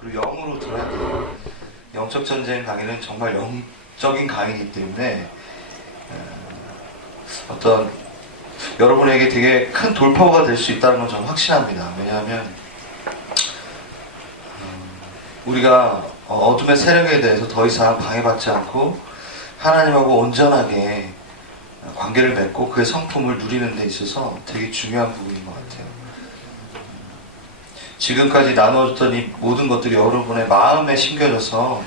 그리고 영으로 들어야 돼요. 영적 전쟁 강의는 정말 영적인 강의이기 때문에 어떤 여러분에게 되게 큰 돌파구가 될 수 있다는 건 저는 확신합니다. 왜냐하면 우리가 어둠의 세력에 대해서 더 이상 방해받지 않고 하나님하고 온전하게 관계를 맺고 그의 성품을 누리는 데 있어서 되게 중요한 부분인 것 같아요. 지금까지 나눠줬던 이 모든 것들이 여러분의 마음에 심겨져서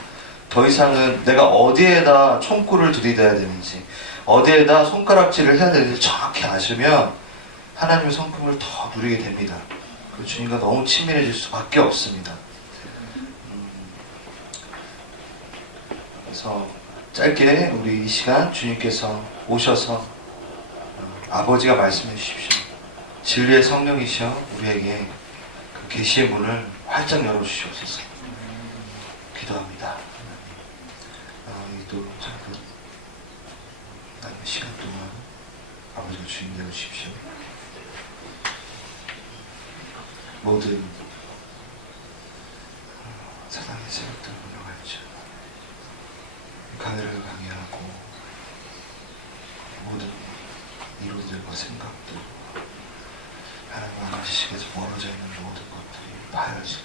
더 이상은 내가 어디에다 총구를 들이대야 되는지, 어디에다 손가락질을 해야 되는지 정확히 아시면 하나님의 성품을 더 누리게 됩니다. 그리고 주님과 너무 친밀해질 수밖에 없습니다. 그래서 짧게 우리 이 시간 주님께서 오셔서 아버지가 말씀해 주십시오. 진리의 성령이시여 우리에게 그 계시의 문을 활짝 열어주시옵소서. 기도합니다. 또 잠깐 남은 시간 동안 아버지가 주님 되어 주십시오. 모든 사단의 세력들을 물러갈지어다. 강의를 강의하고 모든 이론들과 생각들, 하나님과 하나님께서 멀어져 있는 모든 것들이 파여지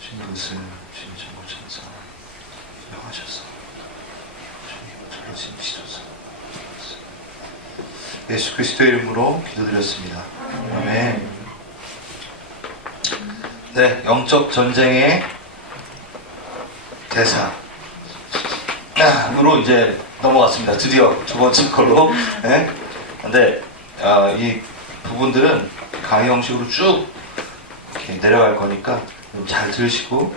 주님 것을 주님 전고천사 명하셔서 주님 저를 지키소서. 예수 그리스도의 이름으로 기도드렸습니다. 아멘. 네, 영적 전쟁의 대사으로 이제 넘어갔습니다. 드디어 두 번째 걸로. 네. 근데 이 부분들은 강의 형식으로 쭉 이렇게 내려갈 거니까 잘 들으시고,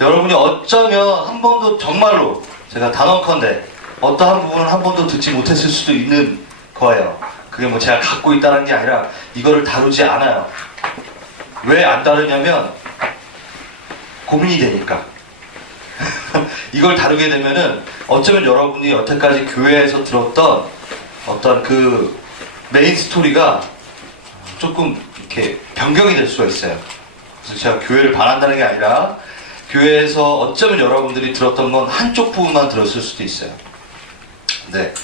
여러분이 어쩌면 한 번도 정말로 제가 단언컨대 어떠한 부분을 한 번도 듣지 못했을 수도 있는 거예요. 그게 뭐 제가 갖고 있다는 게 아니라 이거를 다루지 않아요. 왜 안 다루냐면 고민이 되니까. 이걸 다루게 되면은 어쩌면 여러분이 여태까지 교회에서 들었던 어떤 그 메인 스토리가 조금 이렇게 변경이 될 수가 있어요. 그래서 제가 교회를 반한다는 게 아니라 교회에서 어쩌면 여러분들이 들었던 건 한쪽 부분만 들었을 수도 있어요. 네,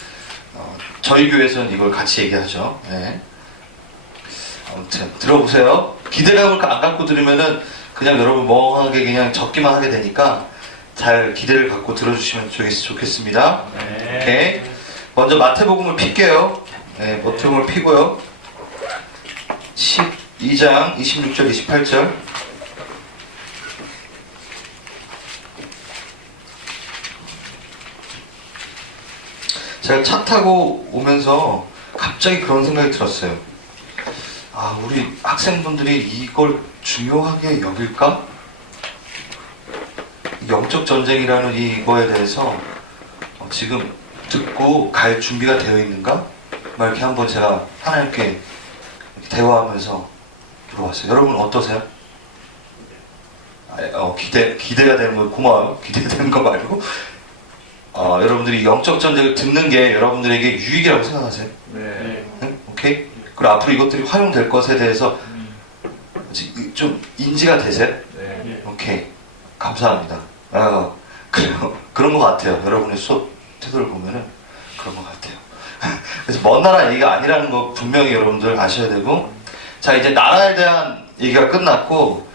저희 교회에서는 이걸 같이 얘기하죠. 네. 아무튼 들어보세요. 기대감을 안 갖고 들으면은 그냥 여러분 멍하게 그냥 적기만 하게 되니까 잘 기대를 갖고 들어주시면 좋겠습니다. 네. 오케이. 먼저 마태복음을 필게요. 네, 마태복음을 피고요. 12장 26절 28절. 제가 차 타고 오면서 갑자기 그런 생각이 들었어요. 아, 우리 학생분들이 이걸 중요하게 여길까? 영적 전쟁이라는 이거에 대해서 지금 듣고 갈 준비가 되어 있는가? 막 이렇게 한번 제가 하나님께 대화하면서 물어봤어요. 여러분 어떠세요? 기대가 되는 거 고마워요. 기대되는 거 말고 여러분들이 영적 전쟁을 듣는 게 여러분들에게 유익이라고 생각하세요? 네. 응? 오케이? 그리고 앞으로 이것들이 활용될 것에 대해서 좀 인지가 되세요? 네. 오케이. 감사합니다. 그런 것 같아요. 여러분의 수업 태도를 보면은 그런 것 같아요. 그래서 먼 나라 얘기가 아니라는 거 분명히 여러분들 아셔야 되고, 자, 이제 나라에 대한 얘기가 끝났고,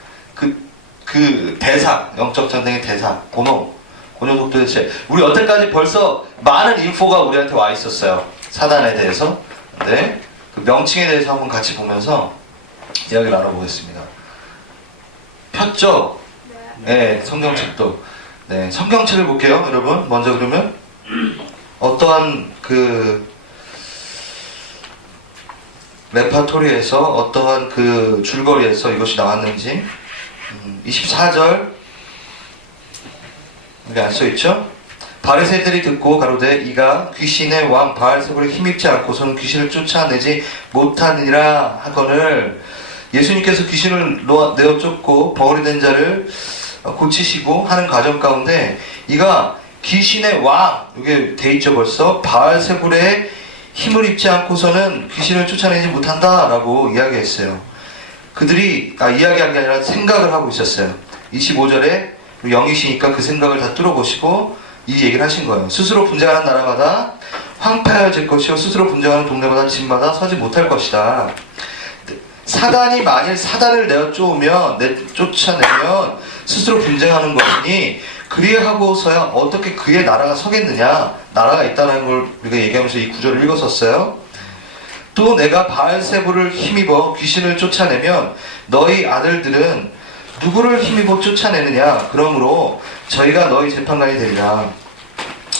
그 대상, 영적 전쟁의 대상, 고노속 도대체, 우리 여태까지 벌써 많은 인포가 우리한테 와 있었어요. 사단에 대해서. 네. 그 명칭에 대해서 한번 같이 보면서 이야기를 나눠보겠습니다. 폈죠? 네, 성경책도. 네, 성경책을 볼게요, 여러분. 먼저 그러면 어떠한 그 레파토리에서 어떠한 그 줄거리에서 이것이 나왔는지 24절 여기 안 써있죠? 바리새인들이 듣고 가로되 이가 귀신의 왕 바알세불에 힘입지 않고서는 귀신을 쫓아내지 못하느니라 하거늘, 예수님께서 귀신을 내어 쫓고 벙어리 된 자를 고치시고 하는 과정 가운데 이가 귀신의 왕, 이게 돼 있죠 벌써, 바알세불에 힘을 입지 않고서는 귀신을 쫓아내지 못한다 라고 이야기했어요. 그들이 이야기한 게 아니라 생각을 하고 있었어요. 25절에 영이시니까 그 생각을 다 뚫어보시고 이 얘기를 하신 거예요. 스스로 분쟁하는 나라마다 황폐해질 것이요 스스로 분쟁하는 동네마다 집마다 서지 못할 것이다. 사단이 만일 사단을 쫓아내면 스스로 분쟁하는 것이니 그리하고서야 어떻게 그의 나라가 서겠느냐. 나라가 있다는 걸 우리가 얘기하면서 이 구절을 읽었었어요. 또 내가 바알세불을 힘입어 귀신을 쫓아내면 너희 아들들은 누구를 힘입어 쫓아내느냐. 그러므로 저희가 너희 재판관이 되리라.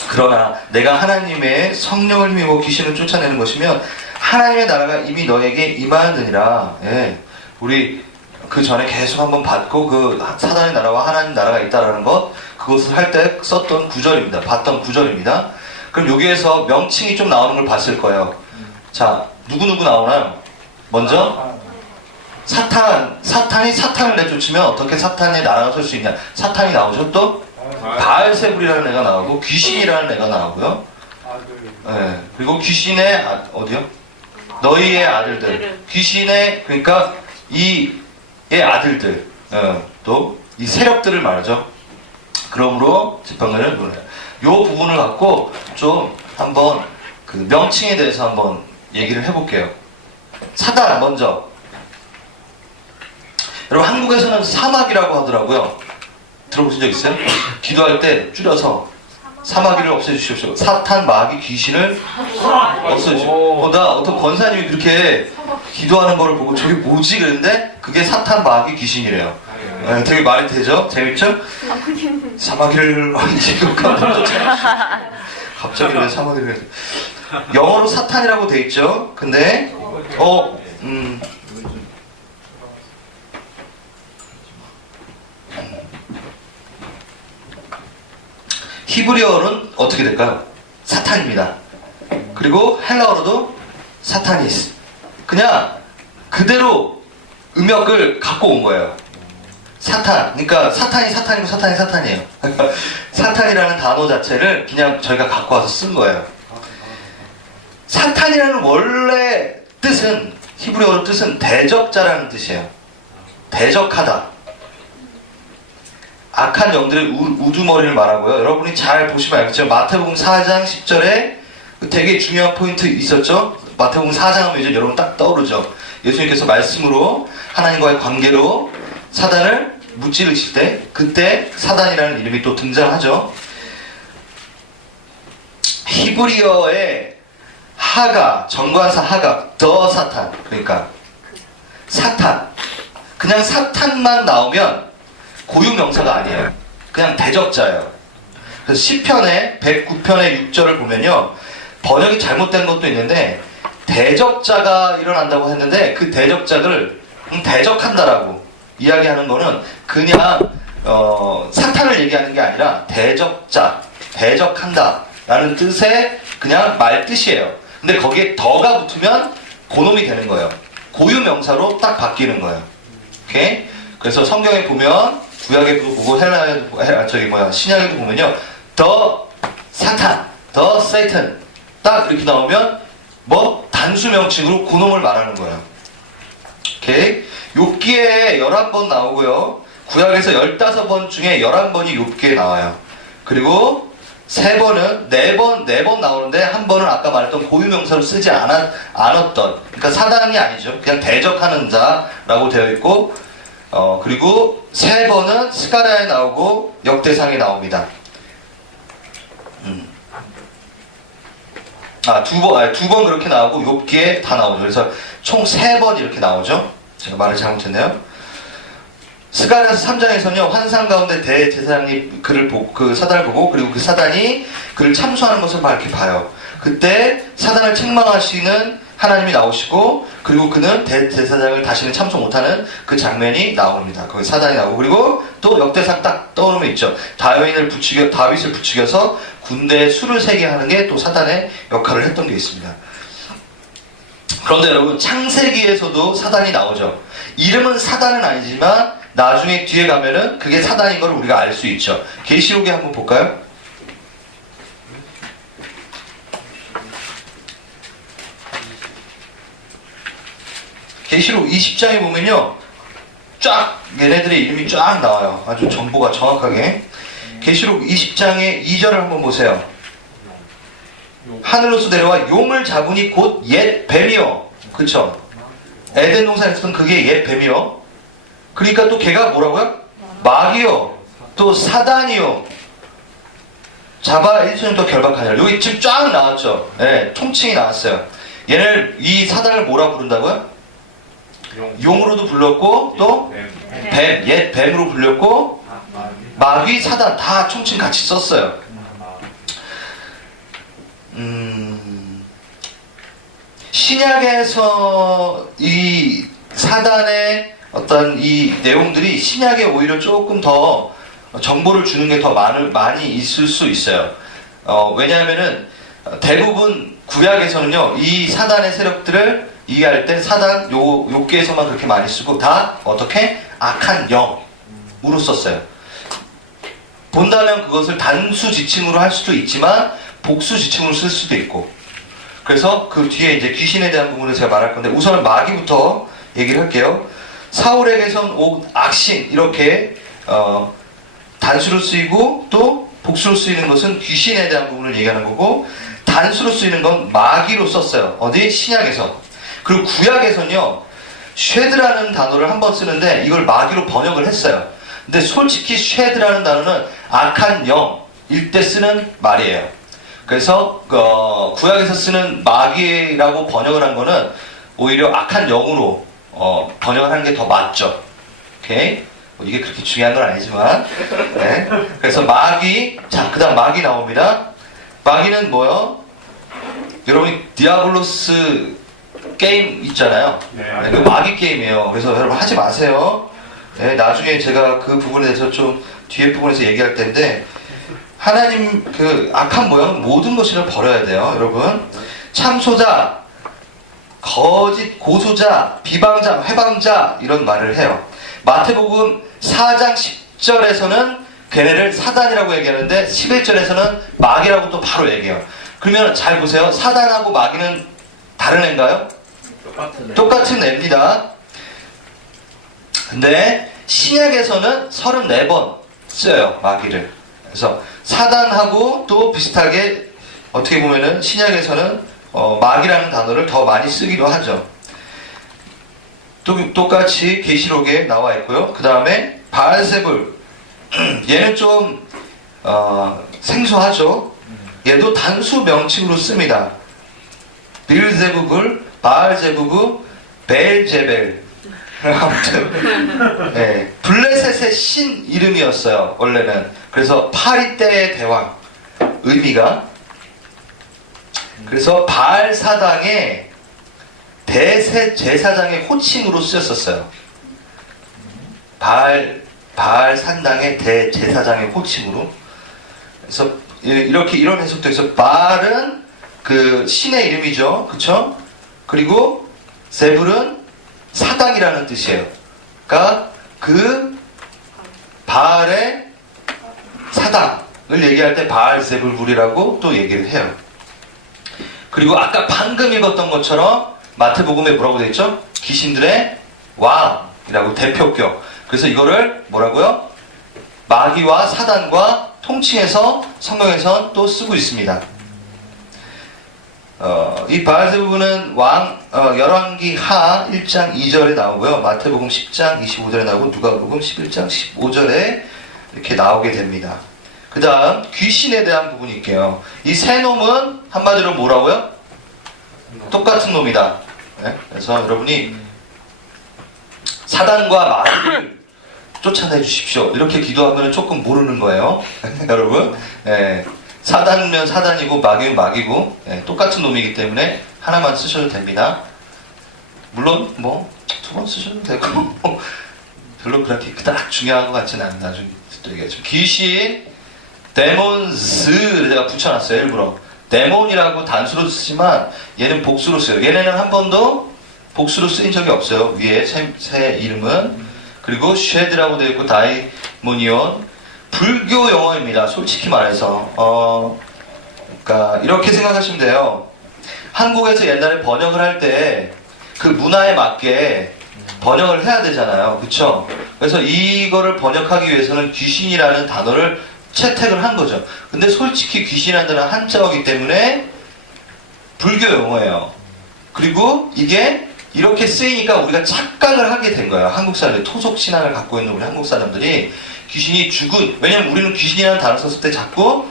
그러나 내가 하나님의 성령을 힘입어 귀신을 쫓아내는 것이면 하나님의 나라가 이미 너에게 임하느니라. 예. 우리 그 전에 계속 한번 봤고 그 사단의 나라와 하나님 나라가 있다라는 것 그것을 할 때 썼던 구절입니다. 봤던 구절입니다. 그럼 여기에서 명칭이 좀 나오는 걸 봤을 거예요. 자, 누구누구 나오나요? 먼저 사탄이 사탄을 내쫓으면 어떻게 사탄의 나라가 설 수 있냐. 사탄이 나오죠. 또 바알세불이라는 애가 나오고 귀신이라는 애가 나오고요. 네. 그리고 귀신의 어디요? 너희의 아들들. 귀신의 그러니까 이의 아들들. 또 이 세력들을 말하죠. 그러므로 재판관을 불러요. 요 부분을 갖고 좀 한번 그 명칭에 대해서 한번 얘기를 해볼게요. 사단 먼저. 여러분 한국에서는 사마귀라고 하더라고요. 들어보신 적 있어요? 기도할 때 줄여서 사마귀를 없애주십시오. 사탄, 마귀, 귀신을 없애주십시오. 나 어떤 권사님이 그렇게 기도하는 거를 보고 저게 뭐지? 그랬는데 그게 사탄, 마귀, 귀신이래요. 네, 되게 말이 되죠? 재밌죠? 사마귀를 지금 갑자기 왜 사마귀를 영어로 사탄이라고 돼 있죠? 근데 히브리어는 어떻게 될까요? 사탄입니다. 그리고 헬라어로도 사타니스. 그냥 그대로 음역을 갖고 온 거예요. 사탄. 그러니까 사탄이 사탄이고 사탄이 사탄이에요. 사탄이라는 단어 자체를 그냥 저희가 갖고 와서 쓴 거예요. 사탄이라는 원래 뜻은 히브리어로 뜻은 대적자라는 뜻이에요. 대적하다. 악한 영들의 우두머리를 말하고요. 여러분이 잘 보시면 알겠죠. 마태복음 4장 10절에 되게 중요한 포인트 있었죠. 마태복음 4장 하면 이제 여러분 딱 떠오르죠. 예수님께서 말씀으로 하나님과의 관계로 사단을 무찌르실 때 그때 사단이라는 이름이 또 등장하죠. 히브리어의 하가, 정관사 하가, 더 사탄. 그러니까 사탄. 그냥 사탄만 나오면 고유명사가 아니에요. 그냥 대적자예요. 그래서 시편의 109편의 6절을 보면요. 번역이 잘못된 것도 있는데 대적자가 일어난다고 했는데 그 대적자를 대적한다라고 이야기하는 거는 그냥 사탄을 얘기하는 게 아니라 대적자, 대적한다 라는 뜻의 그냥 말뜻이에요. 근데 거기에 더가 붙으면 그놈이 되는 거예요. 고유명사로 딱 바뀌는 거예요. 오케이? 그래서 성경에 보면 구약에도 보고 신약에도 보면요. 더 사탄, 더 세이튼 딱 이렇게 나오면 뭐 단수 명칭으로 그놈을 말하는 거예요. 오케이? 욥기에 11번 나오고요. 구약에서 15번 중에 11번이 욥기에 나와요. 그리고 3번은 4번 나오는데 한 번은 아까 말했던 고유명사로 쓰지 않았던 그러니까 사단이 아니죠. 그냥 대적하는 자라고 되어 있고 그리고 3번은 스가랴에 나오고 역대상에 나옵니다. 두 번 그렇게 나오고 욥기에 다 나오죠. 그래서 총 3번 이렇게 나오죠. 제가 말을 잘못했네요. 스가랴서 3장에서는요 환상 가운데 대제사장이 그 사단을 보고 그리고 그 사단이 그를 참소하는 것을 막 이렇게 봐요. 그때 사단을 책망하시는 하나님이 나오시고 그리고 그는 대제사장을 다시는 참소 못하는 그 장면이 나옵니다. 거기 사단이 나오고 그리고 또 역대상 딱 떠오르면 있죠. 다윗을 부추겨서 군대에 수를 세게 하는 게 또 사단의 역할을 했던 게 있습니다. 그런데 여러분 창세기에서도 사단이 나오죠. 이름은 사단은 아니지만 나중에 뒤에 가면은 그게 사단인 걸 우리가 알 수 있죠. 계시록에 한번 볼까요? 계시록 20장에 보면요 쫙 얘네들의 이름이 쫙 나와요. 아주 정보가 정확하게. 계시록 20장의 2절을 한번 보세요. 하늘로서 내려와 용을 잡으니 곧 옛 뱀이요. 그쵸? 에덴 동산에 있었던 그게 옛 뱀이요. 그러니까 또 걔가 뭐라고요? 마귀요. 또 사단이요. 잡아 1천년도 결박하냐. 여기 지금 쫙 나왔죠. 네, 통칭이 나왔어요. 얘를 이 사단을 뭐라 부른다고요? 용으로도 불렀고 또 뱀, 옛 뱀으로 불렸고 마귀, 사단 다 총칭 같이 썼어요. 신약에서 이 사단의 어떤 이 내용들이 신약에 오히려 조금 더 정보를 주는 게 더 많이 있을 수 있어요. 왜냐하면은 대부분 구약에서는요, 이 사단의 세력들을 이해할 때 사단 요께에서만 그렇게 많이 쓰고 다 어떻게? 악한 영으로 썼어요. 본다면 그것을 단수 지칭으로 할 수도 있지만 복수 지칭으로 쓸 수도 있고. 그래서 그 뒤에 이제 귀신에 대한 부분을 제가 말할 건데 우선은 마귀부터 얘기를 할게요. 사울에게선 악신 이렇게 단수로 쓰이고 또 복수로 쓰이는 것은 귀신에 대한 부분을 얘기하는 거고 단수로 쓰이는 건 마귀로 썼어요. 어디? 신약에서. 그리고 구약에서는요. 쉐드라는 단어를 한번 쓰는데 이걸 마귀로 번역을 했어요. 근데 솔직히 쉐드라는 단어는 악한 영일 때 쓰는 말이에요. 그래서 구약에서 쓰는 마귀라고 번역을 한 거는 오히려 악한 영으로 번역을 하는 게 더 맞죠. 오케이? 이게 그렇게 중요한 건 아니지만 네. 그래서 마귀, 자 그 다음 마귀 나옵니다. 마귀는 뭐요? 여러분이 디아블로스 게임 있잖아요. 네, 그 마귀 게임이에요. 그래서 여러분 하지 마세요. 네, 나중에 제가 그 부분에 대해서 좀 뒤에 부분에서 얘기할 텐데 하나님 그 악한 모양은 모든 것을 버려야 돼요. 여러분 참소자, 거짓 고소자, 비방자, 회방자 이런 말을 해요. 마태복음 4장 10절에서는 걔네를 사단이라고 얘기하는데 11절에서는 마귀라고 또 바로 얘기해요. 그러면 잘 보세요. 사단하고 마귀는 다른 애인가요? 똑같은 애입니다. 근데 신약에서는 34번 써요. 마귀를. 그래서 사단하고 또 비슷하게 어떻게 보면은 신약에서는 마귀라는 단어를 더 많이 쓰기도 하죠. 똑같이 계시록에 나와 있고요. 그 다음에 바알세불 얘는 좀 생소하죠. 얘도 단수 명칭으로 씁니다. 빌제부불, 바알제부부, 벨제벨. 아무튼 네, 블레셋의 신 이름이었어요. 원래는. 그래서 파리떼의 대왕 의미가. 그래서 바알 사당의 대세 제사장의 호칭으로 쓰였었어요. 바알 산당의 대제사장의 호칭으로. 그래서 이렇게 이런 해석도 있어요. 바알은 그 신의 이름이죠, 그렇죠? 그리고 세불은 사당이라는 뜻이에요. 그러니까 그 바알의 사당을 얘기할 때 바알세불불이라고 또 얘기를 해요. 그리고 아까 방금 읽었던 것처럼 마태복음에 뭐라고 되어 있죠? 귀신들의 왕이라고 대표격. 그래서 이거를 뭐라고요? 마귀와 사단과 통칭해서 성경에선 또 쓰고 있습니다. 이 바알세부는 열왕기 하 1장 2절에 나오고요. 마태복음 10장 25절에 나오고 누가복음 11장 15절에 이렇게 나오게 됩니다. 그 다음 귀신에 대한 부분이 있게요. 이 세 놈은 한마디로 뭐라고요? 똑같은 놈이다. 네? 그래서 여러분이 사단과 마귀를 쫓아내 주십시오. 이렇게 기도하면 조금 모르는 거예요. 여러분. 네. 사단이면 사단이고 마귀면 마귀고 네. 똑같은 놈이기 때문에 하나만 쓰셔도 됩니다. 물론 뭐 2번 쓰셔도 되고 별로 그렇게 그닥 중요한 것 같지는 않아요. 나중에 또 얘기하죠. 귀신, 데몬즈 제가 붙여놨어요. 일부러. 데몬이라고 단수로 쓰지만 얘는 복수로 써요. 얘네는 한 번도 복수로 쓰인 적이 없어요. 위에 새 이름은. 그리고 쉐드라고 되어 있고 다이모니온. 불교 용어입니다. 솔직히 말해서. 그러니까 이렇게 생각하시면 돼요. 한국에서 옛날에 번역을 할 때 그 문화에 맞게 번역을 해야 되잖아요. 그쵸? 그래서 이거를 번역하기 위해서는 귀신이라는 단어를 채택을 한 거죠. 근데 솔직히 귀신이라는 단어는 한자어이기 때문에 불교 용어예요. 그리고 이게 이렇게 쓰이니까 우리가 착각을 하게 된 거예요. 한국 사람들, 토속 신앙을 갖고 있는 우리 한국 사람들이 귀신이 죽은, 왜냐면 우리는 귀신이라는 단어 썼을 때 자꾸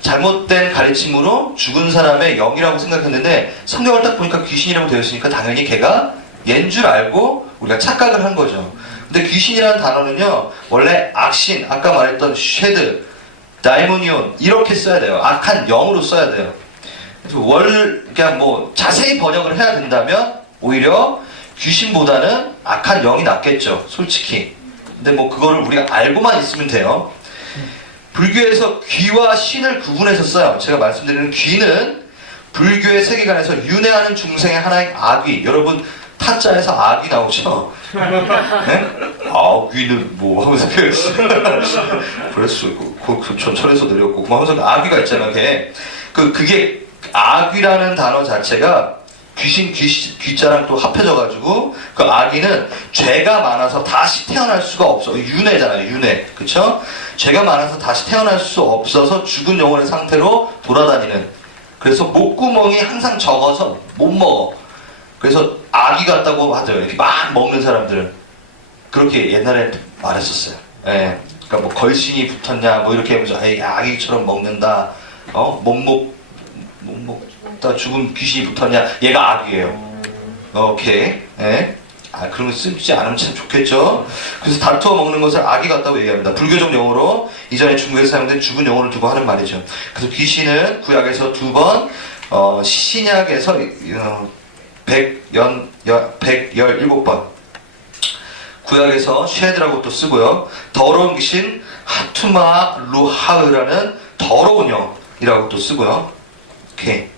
잘못된 가르침으로 죽은 사람의 영이라고 생각했는데 성경을 딱 보니까 귀신이라고 되어 있으니까 당연히 걔가 얘인 줄 알고 우리가 착각을 한 거죠. 근데 귀신이라는 단어는요, 원래 악신, 아까 말했던 쉐드, 다이모니온 이렇게 써야 돼요. 악한 영으로 써야 돼요. 그래서 그냥 뭐 자세히 번역을 해야 된다면 오히려 귀신보다는 악한 영이 낫겠죠, 솔직히. 근데 뭐 그거를 우리가 알고만 있으면 돼요. 불교에서 귀와 신을 구분해서 써요. 제가 말씀드리는 귀는 불교의 세계관에서 윤회하는 중생의 하나의 악귀. 여러분 타짜에서 악이 나오죠? 네? 악귀는 뭐 하면서 그랬어. 전철에서 내렸고 뭐 하면서 악귀가 있잖아요. 그게 악귀라는 단어 자체가 귀신, 귀자랑 또 합해져가지고 그 악귀는 죄가 많아서 다시 태어날 수가 없어. 윤회잖아요. 윤회. 그쵸? 죄가 많아서 다시 태어날 수 없어서 죽은 영혼의 상태로 돌아다니는. 그래서 목구멍이 항상 적어서 못 먹어. 그래서 아기 같다고 하죠. 이렇게 막 먹는 사람들은. 그렇게 옛날에 말했었어요. 예. 그러니까 뭐 걸신이 붙었냐 뭐 이렇게 하면서 아기처럼 먹는다. 못 먹다 죽은 귀신이 붙었냐. 얘가 악이에요. 오케이. 예. 그런 거 쓰지 않으면 참 좋겠죠. 그래서 다투어 먹는 것을 악이 같다고 얘기합니다. 불교적 용어로 이전에 중국에서 사용된 죽은 영혼을 두고 하는 말이죠. 그래서 귀신은 구약에서 2번, 신약에서 117번. 구약에서 쉐드라고 또 쓰고요. 더러운 귀신 하투마 루하으라는 더러운 영이라고 또 쓰고요. 오케이.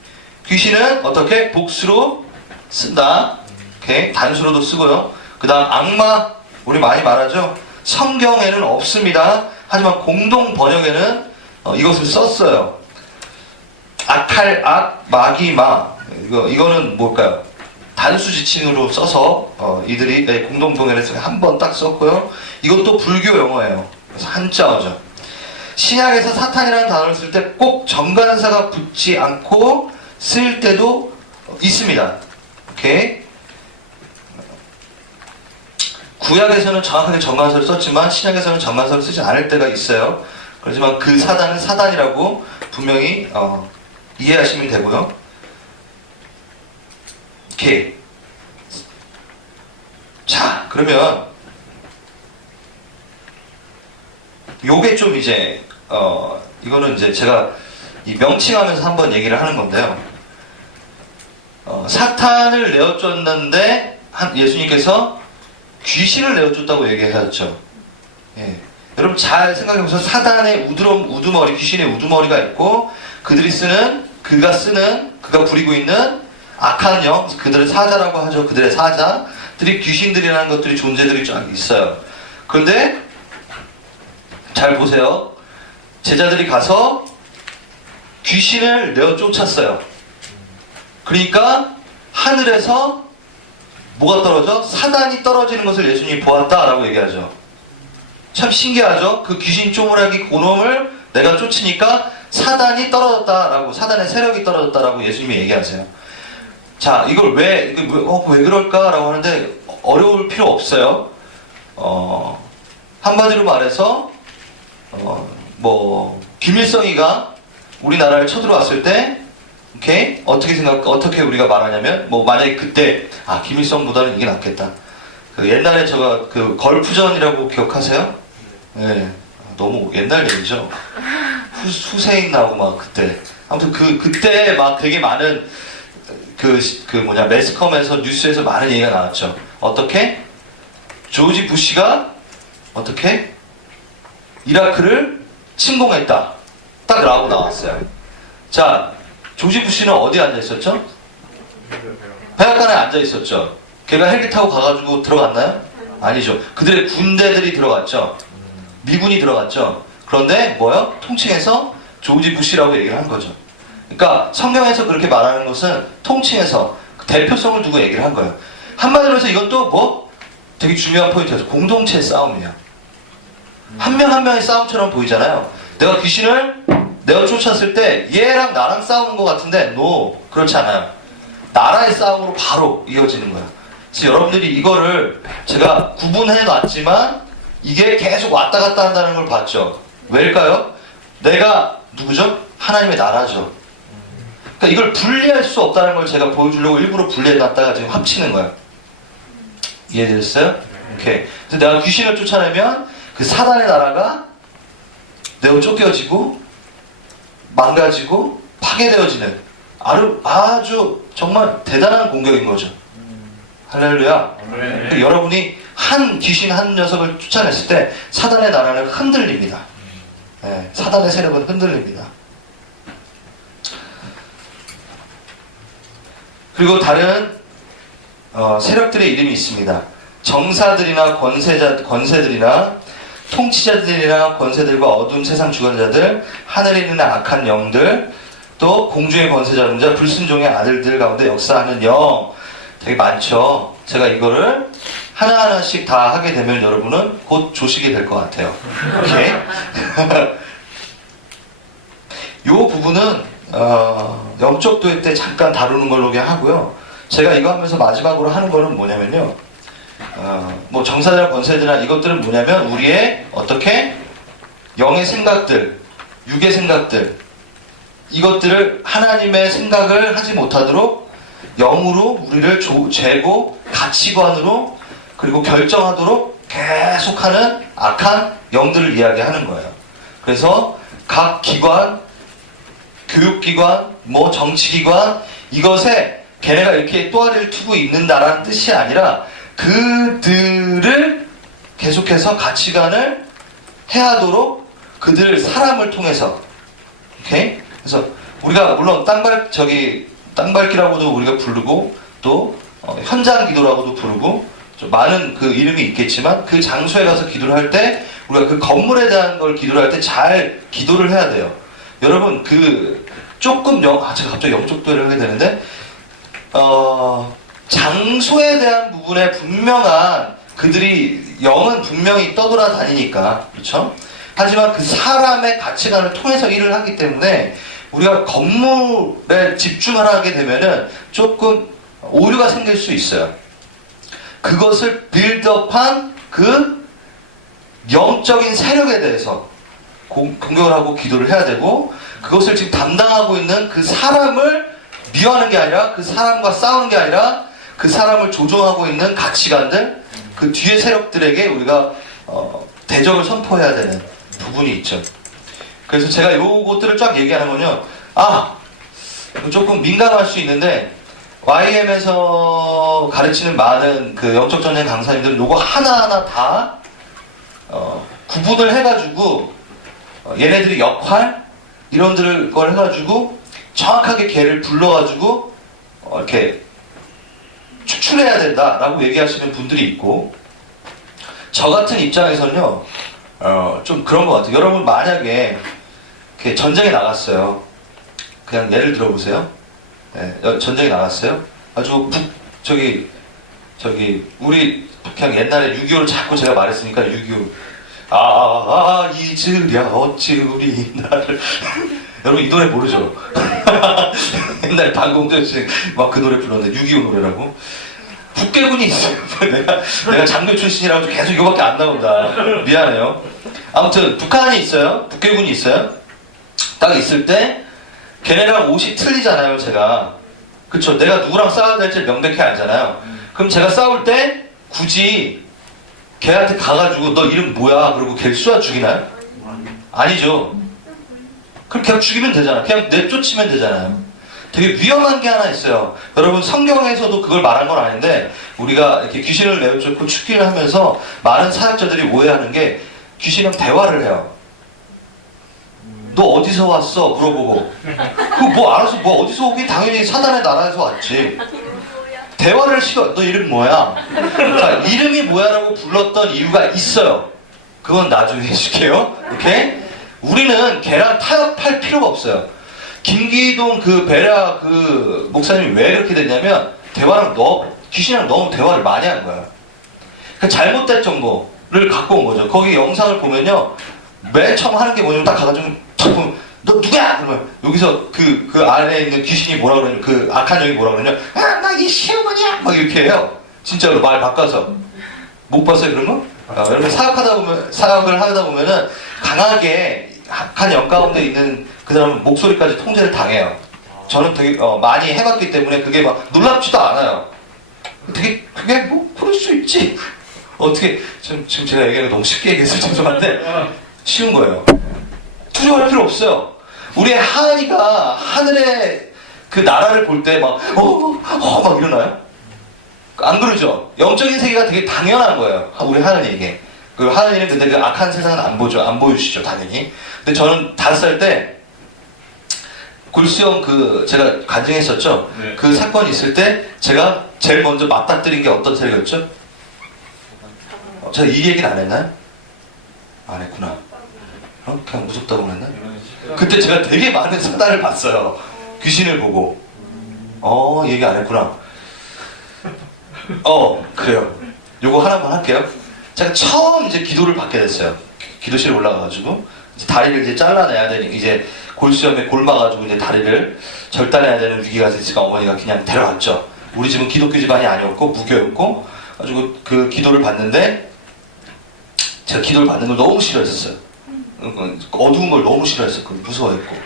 귀신은 어떻게? 복수로 쓴다. 오케이. 단수로도 쓰고요. 그 다음 악마, 우리 많이 말하죠. 성경에는 없습니다. 하지만 공동 번역에는 이것을 썼어요. 악할 악, 마귀 마. 이거는 뭘까요? 단수 지칭으로 써서 이들이 공동 번역에서 한 번 딱 썼고요. 이것도 불교 용어예요. 그래서 한자어죠. 신약에서 사탄이라는 단어를 쓸 때 꼭 정관사가 붙지 않고 쓸 때도 있습니다. 오케이. 구약에서는 정확하게 정관사를 썼지만 신약에서는 정관사를 쓰지 않을 때가 있어요. 그렇지만 그 사단은 사단이라고 분명히 이해하시면 되고요. 오케이. 자, 그러면 요게 좀 이제 이거는 이제 제가 이 명칭하면서 한번 얘기를 하는 건데요. 사탄을 내어줬는데 예수님께서 귀신을 내어줬다고 얘기하셨죠. 예. 여러분 잘 생각해보세요. 사단의 우두머리, 귀신의 우두머리가 있고 그가 부리고 있는 악한 영, 그들의 사자라고 하죠. 그들의 사자들이 귀신들이라는 것들이 존재들이 쫙 있어요. 그런데 잘 보세요. 제자들이 가서 귀신을 내어 쫓았어요. 그러니까 하늘에서 뭐가 떨어져? 사단이 떨어지는 것을 예수님이 보았다라고 얘기하죠. 참 신기하죠? 그 귀신 쪼무라기 그놈을 내가 쫓으니까 사단이 떨어졌다라고, 사단의 세력이 떨어졌다라고 예수님이 얘기하세요. 자, 이걸 왜 그럴까라고 하는데 어려울 필요 없어요. 한마디로 말해서 김일성이가 우리나라를 쳐들어왔을 때, 오케이? 어떻게 우리가 말하냐면, 만약에 그때, 김일성보다는 이게 낫겠다. 옛날에 제가 걸프전이라고 기억하세요? 네. 너무 옛날 얘기죠. 후세인 나오고 막 그때. 아무튼 그때 막 되게 많은 매스컴에서 뉴스에서 많은 얘기가 나왔죠. 어떻게? 조지 부시가 어떻게? 이라크를 침공했다. 딱 나오고 나왔어요. 자, 조지 부시는 어디에 앉아 있었죠? 백악관에 앉아 있었죠. 걔가 헬기 타고 가가지고 들어갔나요? 아니죠. 그들의 군대들이 들어갔죠. 미군이 들어갔죠. 그런데 뭐요? 통칭해서 조지 부시라고 얘기를 한 거죠. 그러니까 성경에서 그렇게 말하는 것은 통칭해서 대표성을 두고 얘기를 한 거예요. 한마디로 해서 이것도 되게 중요한 포인트였어요. 공동체 싸움이에요. 한 명 한 명의 싸움처럼 보이잖아요. 내가 귀신을 내가 쫓았을 때 얘랑 나랑 싸우는 것 같은데 no, 그렇지 않아요. 나라의 싸움으로 바로 이어지는 거야. 그래서 여러분들이 이거를 제가 구분해 놨지만 이게 계속 왔다 갔다 한다는 걸 봤죠. 왜일까요? 내가 누구죠? 하나님의 나라죠. 그러니까 이걸 분리할 수 없다는 걸 제가 보여주려고 일부러 분리해 놨다가 지금 합치는 거야. 이해되셨어요? 오케이. 그래서 내가 귀신을 쫓아내면 그 사단의 나라가 내어 쫓겨지고 망가지고 파괴되어지는 아주 정말 대단한 공격인 거죠. 할렐루야. 그러니까 여러분이 한 귀신 한 녀석을 쫓아냈을 때 사단의 나라는 흔들립니다. 네, 사단의 세력은 흔들립니다. 그리고 다른 세력들의 이름이 있습니다. 정사들이나 권세들이나 통치자들이나 권세들과 어두운 세상 주관자들, 하늘에 있는 악한 영들, 또 공중의 권세자, 불순종의 아들들 가운데 역사하는 영, 되게 많죠. 제가 이거를 하나하나씩 다 하게 되면 여러분은 곧 조식이 될 것 같아요. 오케이? 요 부분은 영적 도회 때 잠깐 다루는 걸로 그냥 하고요. 제가 이거 하면서 마지막으로 하는 거는 뭐냐면요. 뭐 정사들이나 권세들이나 이것들은 뭐냐면 우리의 어떻게 영의 생각들, 육의 생각들, 이것들을 하나님의 생각을 하지 못하도록 영으로 우리를 재고 가치관으로 그리고 결정하도록 계속하는 악한 영들을 이야기하는 거예요. 그래서 각 기관, 교육기관, 뭐 정치기관, 이것에 걔네가 이렇게 또아리를 투고 있는다라는 뜻이 아니라 그들을 계속해서 가치관을 해하도록 그들 사람을 통해서, 오케이? 그래서 우리가 물론 땅밟기라고도 우리가 부르고 또 현장 기도라고도 부르고 좀 많은 그 이름이 있겠지만 그 장소에 가서 기도를 할 때 우리가 그 건물에 대한 걸 기도를 할 때 잘 기도를 해야 돼요. 여러분 그 조금 제가 갑자기 영적 도회를 하게 되는데 장소에 대한 부분에 분명한 그들이 영은 분명히 떠돌아다니니까 그렇죠? 하지만 그 사람의 가치관을 통해서 일을 하기 때문에 우리가 건물에 집중을 하게 되면은 조금 오류가 생길 수 있어요. 그것을 빌드업한 그 영적인 세력에 대해서 공격을 하고 기도를 해야 되고 그것을 지금 담당하고 있는 그 사람을 미워하는 게 아니라 그 사람과 싸우는 게 아니라 그 사람을 조종하고 있는 가치관들 그 뒤에 세력들에게 우리가 대적을 선포해야 되는 부분이 있죠. 그래서 제가 요것들을 쫙 얘기하는 건요. 조금 민감할 수 있는데 YM에서 가르치는 많은 그 영적 전쟁 강사님들은 요거 하나하나 다 구분을 해가지고 얘네들의 역할 이런 걸 해가지고 정확하게 걔를 불러가지고 이렇게 추출해야 된다라고 얘기하시는 분들이 있고 저 같은 입장에서는요 좀 그런 것 같아요. 여러분 만약에 이렇게 전쟁에 나갔어요. 그냥 예를 들어보세요. 네, 전쟁에 나갔어요. 아주 우리 그냥 옛날에 6.25를 자꾸 제가 말했으니까 6.25 잊으랴 어찌 우리 나를 여러분 이 노래 모르죠? 옛날에 방공전 씨 막 그 노래 불렀는데 6.25 노래라고 북괴군이 있어요. 내가 장교 출신이라고 계속 이거밖에 안 나온다. 미안해요. 아무튼 북한이 있어요. 북괴군이 있어요. 딱 있을 때 걔네랑 옷이 틀리잖아요. 제가 그쵸? 내가 누구랑 싸워야 될지 명백히 알잖아요. 그럼 제가 싸울 때 굳이 걔한테 가가지고 너 이름 뭐야? 그러고 걔를 쏘아 죽이나요? 아니죠. 그럼 그냥 죽이면 되잖아. 그냥 내쫓으면 되잖아요. 되게 위험한 게 하나 있어요. 여러분 성경에서도 그걸 말한 건 아닌데 우리가 이렇게 귀신을 내쫓고 축기를 하면서 많은 사역자들이 오해하는 게 귀신은 대화를 해요. 너 어디서 왔어? 물어보고 그거 뭐 알아서 뭐 어디서 오긴 당연히 사단의 나라에서 왔지. 대화를 싫어. 너 이름 뭐야? 자, 이름이 뭐야라고 불렀던 이유가 있어요. 그건 나중에 해줄게요. 오케이? 우리는 걔랑 타협할 필요가 없어요. 김기동 그 베라 그 목사님이 왜 그렇게 됐냐면 귀신이랑 너무 대화를 많이 한 거야. 그 잘못된 정보를 갖고 온 거죠. 거기 영상을 보면요, 맨 처음 하는 게 뭐냐면 딱 가가지고 탁 보면 너 누구야? 그러면 여기서 그 안에 있는 귀신이 뭐라 그러냐면 그 악한 영이 뭐라 그러냐면 나 이 시어머니야 막 이렇게 해요. 진짜로 말 바꿔서. 못 봤어요 그런 거? 여러분 사역을 하다 보면은 강하게 악한 영 가운데 있는 그 사람은 목소리까지 통제를 당해요. 저는 되게 많이 해봤기 때문에 그게 막 놀랍지도 않아요. 되게 그게 뭐 그럴 수 있지. 어떻게 지금 제가 얘기하는 거 너무 쉽게 얘기해서 죄송한데 쉬운 거예요. 두려워할 필요 없어요. 우리의 하은이가 하늘의 그 나라를 볼 때 막 막 이러나요? 안 그러죠? 영적인 세계가 되게 당연한 거예요. 우리 하은이에게. 그 하은이는 근데 그 악한 세상은 안 보죠. 안 보여주시죠, 당연히. 근데 저는 5살 때 골수형 제가 간증했었죠. 네. 그 사건이 있을 때 제가 제일 먼저 맞닥뜨린 게 어떤 세력이었죠? 제가 이 얘기는 안 했나요? 안 했구나. 그냥 무섭다고 했나? 그때 제가 되게 많은 사단을 봤어요. 귀신을 보고. 얘기 안 했구나. 그래요. 요거 하나만 할게요. 제가 처음 이제 기도를 받게 됐어요. 기도실에 올라가가지고 이제 다리를 이제 잘라내야 되니 이제 골수염에 골마가지고 이제 다리를 절단해야 되는 위기가 있으니까 어머니가 그냥 데려갔죠. 우리 집은 기독교 집안이 아니었고 무교였고 가지고 그 기도를 받는데 제가 기도를 받는 걸 너무 싫어했었어요. 어두운 걸 너무 싫어했었고 무서워했고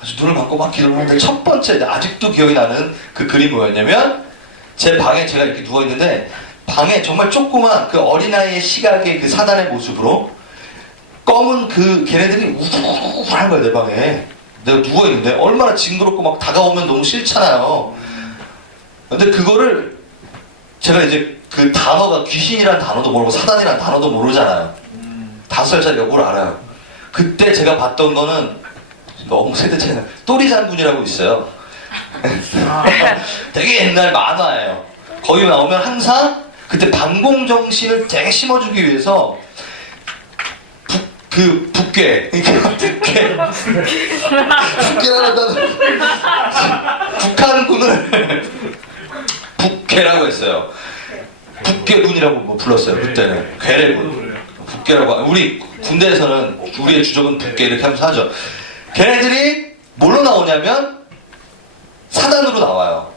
그래서 눈을 감고 막 기도를 하는데 첫 번째 아직도 기억이 나는 그 그림이 뭐였냐면 제 방에 제가 이렇게 누워있는데 방에 정말 조그만 그 어린아이의 시각의 그 사단의 모습으로 검은 그 걔네들이 우르르르 거야 내 방에. 내가 누워있는데 얼마나 징그럽고 막 다가오면 너무 싫잖아요. 근데 그거를 제가 이제 그 단어가 귀신이란 단어도 모르고 사단이란 단어도 모르잖아요. 5살짜리 여고를 알아요. 그때 제가 봤던 거는 너무 세대 차이나 또리 장군이라고 있어요. 되게 옛날 만화예요. 거기 나오면 항상 그때 반공정신을 되게 심어주기 위해서 북괴 북괴라는 북한군을 북괴라고 했어요. 북괴군이라고 뭐 불렀어요. 그때는 괴뢰군 북괴라고. 우리 군대에서는 우리의 주적은 북괴 이렇게 하면서 하죠. 걔네들이 뭘로 나오냐면 사단으로 나와요.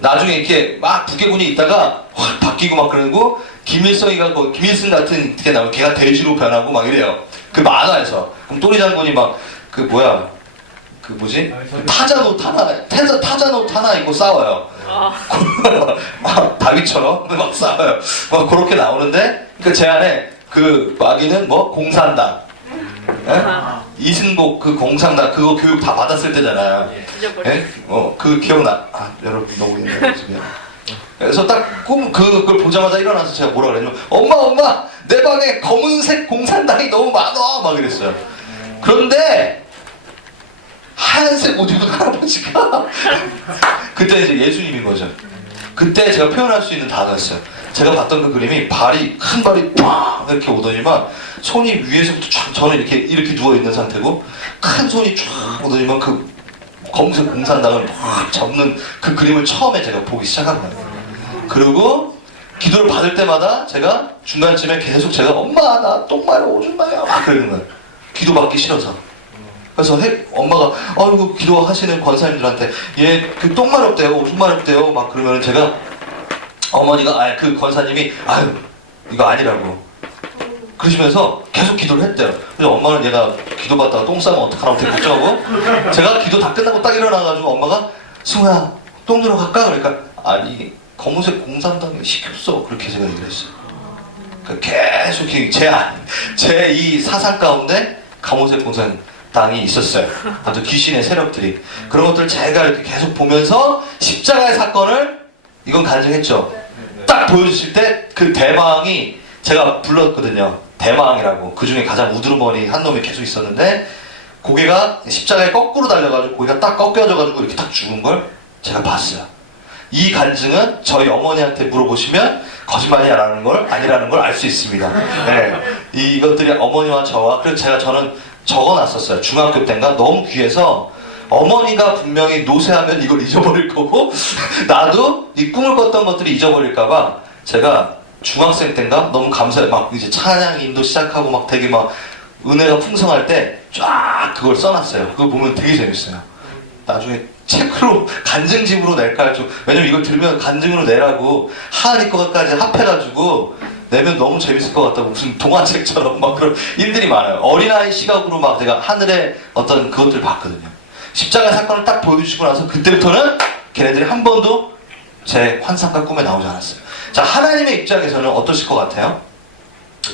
나중에 이렇게 막 북괴군이 있다가 확 바뀌고 막 그러고 김일성이가 김일성 같은 게 나오면 걔가 돼지로 변하고 막 이래요. 그 만화에서. 그럼 또리 장군이 막 그 뭐야 그 뭐지 타자 옷 하나 입고 싸워요. 다윗처럼 막 싸워요. 막 그렇게 나오는데 그러니까 제 안에 그 마귀는 뭐 공산당. 이승복 그 공산당 그거 교육 다 받았을 때잖아요. 그 기억나? 여러분 너무 옛날 모습이야. 그래서 딱 그걸 보자마자 일어나서 제가 뭐라 그랬냐면 엄마 내 방에 검은색 공산당이 너무 많아 막 이랬어요. 그런데 하얀색 옷 입은 할아버지가 그때 이제 예수님인 거죠. 그때 제가 표현할 수 있는 단어였어요. 제가 봤던 그 그림이 큰 발이 팍 이렇게 오더니만 손이 위에서부터 쫙 저는 이렇게 누워있는 상태고 큰 손이 쫙 오더니만 그 검은색 공산당을 막 잡는 그 그림을 처음에 제가 보기 시작한 거예요. 그리고 기도를 받을 때마다 제가 중간쯤에 계속 제가 엄마 나 똥마려 오줌 마려 막 그러는 거예요. 기도 받기 싫어서. 그래서 엄마가 아이고 기도하시는 권사님들한테 얘 그 똥마렵대요 오줌 마렵대요 막 그러면 제가 어머니가 그 권사님이 아유 이거 아니라고 그러시면서 계속 기도를 했대요. 그래서 엄마는 얘가 기도 받다가 똥 싸면 어떡하라고 되게 걱정하고 제가 기도 다 끝나고 딱 일어나가지고 엄마가 승우야 똥 누러 갈까? 그러니까 아니 검은색 공산당이 시켰어 그렇게 제가 얘기를 했어요. 그러니까 계속 제 이 사상 가운데 검은색 공산당이 있었어요. 아주 귀신의 세력들이 그런 것들을 제가 이렇게 계속 보면서 십자가의 사건을 이건 간증했죠. 딱 보여주실 때 그 대망이 제가 불렀거든요. 대망이라고. 그 중에 가장 우두루머리 한 놈이 계속 있었는데 고개가 십자가에 거꾸로 달려가지고 고개가 딱 꺾여져가지고 이렇게 딱 죽은 걸 제가 봤어요. 이 간증은 저희 어머니한테 물어보시면 거짓말이 아니라는 걸 알 수 있습니다. 네. 이것들이 어머니와 저와 그래서 저는 적어놨었어요. 중학교 때인가 너무 귀해서 어머니가 분명히 노쇠하면 이걸 잊어버릴 거고 나도 이 꿈을 꿨던 것들이 잊어버릴까봐 제가 중학생 때인가 너무 감사해. 막 이제 찬양인도 시작하고 막 되게 막 은혜가 풍성할 때 쫙 그걸 써놨어요. 그거 보면 되게 재밌어요. 나중에 책으로 간증집으로 낼까 할 줄. 왜냐면 이걸 들으면 간증으로 내라고 하하니 거까지 합해가지고 내면 너무 재밌을 것 같다고 무슨 동화책처럼 막 그런 일들이 많아요. 어린아이 시각으로 막 내가 하늘의 어떤 그것들을 봤거든요. 십자가 사건을 딱 보여주시고 나서 그때부터는 걔네들이 한 번도 제 환상과 꿈에 나오지 않았어요. 자, 하나님의 입장에서는 어떠실 것 같아요?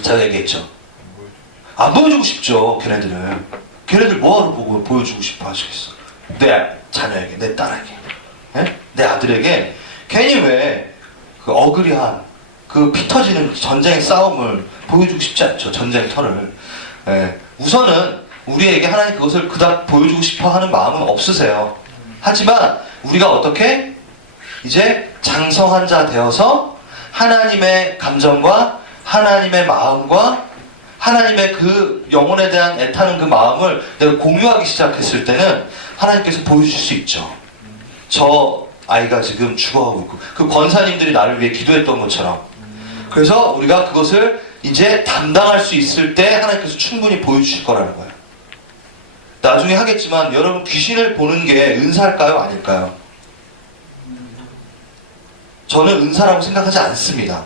제가 얘기했죠. 안 보여주고 싶죠, 걔네들은. 걔네들 뭐하러 보여주고 싶어 하시겠어? 내 자녀에게, 내 딸에게, 예? 내 아들에게 괜히 왜 그 어그리한 그 피 터지는 전쟁의 싸움을 보여주고 싶지 않죠, 전쟁터를. 예. 우선은 우리에게 하나님 그것을 그닥 보여주고 싶어 하는 마음은 없으세요. 하지만 우리가 어떻게 이제 장성한 자 되어서 하나님의 감정과 하나님의 마음과 하나님의 그 영혼에 대한 애타는 그 마음을 내가 공유하기 시작했을 때는 하나님께서 보여주실 수 있죠. 저 아이가 지금 죽어가고 있고 그 권사님들이 나를 위해 기도했던 것처럼. 그래서 우리가 그것을 이제 담당할 수 있을 때 하나님께서 충분히 보여주실 거라는 거예요. 나중에 하겠지만 여러분 귀신을 보는 게 은사일까요? 아닐까요? 저는 은사라고 생각하지 않습니다.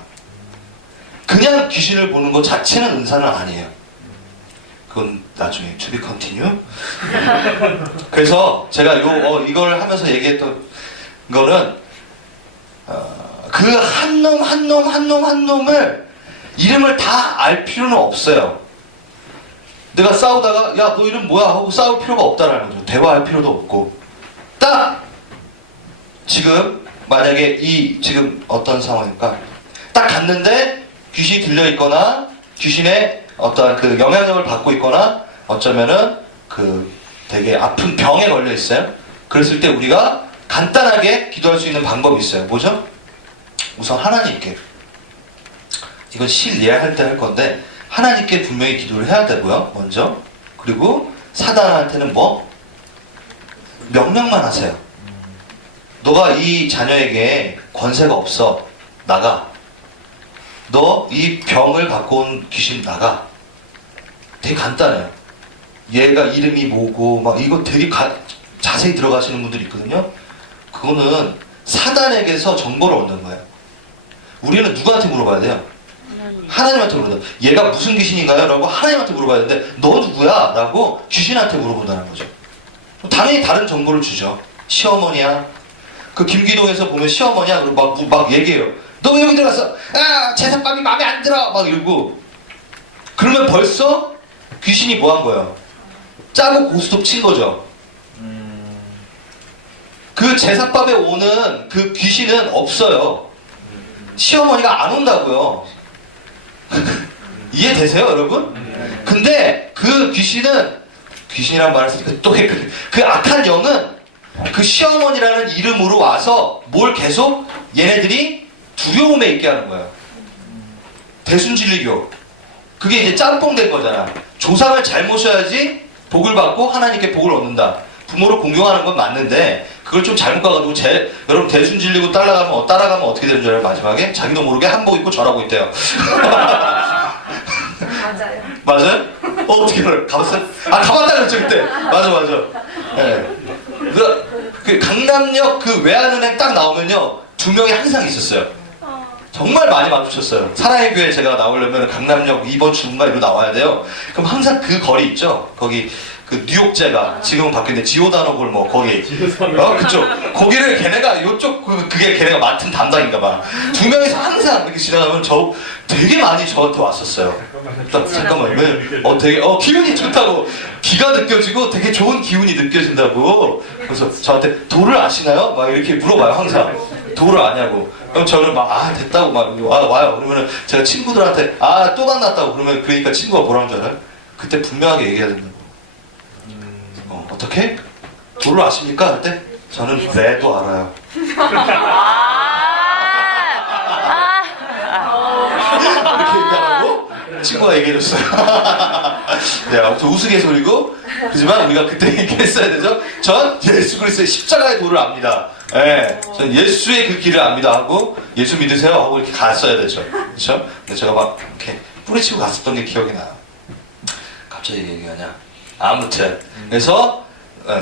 그냥 귀신을 보는 것 자체는 은사는 아니에요. 그건 나중에 to be continue. 그래서 제가 이걸 하면서 얘기했던 거는 그 한 놈을 이름을 다 알 필요는 없어요. 내가 싸우다가 야 너 이름 뭐야 하고 싸울 필요가 없다라는 거죠. 대화할 필요도 없고 딱 지금 만약에 지금 어떤 상황일까? 딱 갔는데 귀신이 들려있거나 귀신의 어떠한 그 영향력을 받고 있거나 어쩌면은 그 되게 아픈 병에 걸려 있어요. 그랬을 때 우리가 간단하게 기도할 수 있는 방법이 있어요. 뭐죠? 우선 하나님께, 이건 실례할 때 할 건데 하나님께 분명히 기도를 해야 되고요. 먼저. 그리고 사단한테는 뭐? 명령만 하세요. 너가 이 자녀에게 권세가 없어. 나가. 너 이 병을 갖고 온 귀신 나가. 되게 간단해요. 얘가 이름이 뭐고 막 이거 되게 자세히 들어가시는 분들이 있거든요. 그거는 사단에게서 정보를 얻는 거예요. 우리는 누구한테 물어봐야 돼요? 하나님한테 물어봐요. 얘가 무슨 귀신인가요? 라고 하나님한테 물어봐야 되는데 너 누구야? 라고 귀신한테 물어본다는 거죠. 당연히 다른 정보를 주죠. 시어머니야. 그 김기동에서 보면 시어머니야. 그리고 막 얘기해요. 너 왜 여기 들어갔어? 아, 제사밥이 마음에 안 들어! 막 이러고. 그러면 벌써 귀신이 뭐 한 거예요? 짜고 고스톱 친 거죠. 그 제사밥에 오는 그 귀신은 없어요. 시어머니가 안 온다고요. 이해되세요, 여러분? 근데 그 귀신이란 말을 쓰니까 또 그 악한 영은 그 시어머니라는 이름으로 와서 뭘 계속 얘네들이 두려움에 있게 하는 거예요. 대순진리교. 그게 이제 짬뽕 된 거잖아. 조상을 잘 모셔야지 복을 받고 하나님께 복을 얻는다. 부모를 공경하는 건 맞는데 그걸 좀 잘못 가가지고 여러분 대순진리교 따라가면 어떻게 되는 줄 알아요? 마지막에 자기도 모르게 한복 입고 절하고 있대요. 맞아요. 맞아요? 어떻게 알아요? 가봤어요? 아 가봤다 그랬죠 그때. 맞아. 네. 그 강남역 그 외환은행 딱 나오면요 2명이 항상 있었어요. 정말 많이 마주쳤어요. 사랑의 교회 제가 나오려면 강남역 2번 출구인가 이로 나와야 돼요. 그럼 항상 그 거리 있죠? 거기 그 뉴욕제가 지금은 바뀌었는데 지오다노 골목 거기 그쪽 거기를 걔네가 요쪽 그게 걔네가 맡은 담당인가 봐. 2명이서 항상 이렇게 지나가면 되게 많이 저한테 왔었어요. 잠깐만 왜 되게 기운이 좋다고 기가 느껴지고 되게 좋은 기운이 느껴진다고. 그래서 저한테 도를 아시나요? 막 이렇게 물어봐요 항상. 도를 아냐고. 그럼 저는 막 됐다고 막 와요. 그러면은 제가 친구들한테 또 만났다고 그러면 그러니까 친구가 뭐라는 줄 알아요? 그때 분명하게 얘기해야 된다고. 어떻게? 도를 아십니까? 할 때 저는 네도 알아요. 이렇게 얘기하라고 친구가 얘기해줬어요. 네, 아무튼 우스갯소리고 그렇지만 우리가 그때 얘기했어야 되죠. 전 예수 그리스도의 십자가의 도를 압니다. 예, 전 예수의 그 길을 압니다 하고 예수 믿으세요 하고 이렇게 갔어야 되죠. 그렇죠? 근데 제가 막 이렇게 뿌리치고 갔었던 게 기억이 나요. 갑자기 얘기하냐? 아무튼 그래서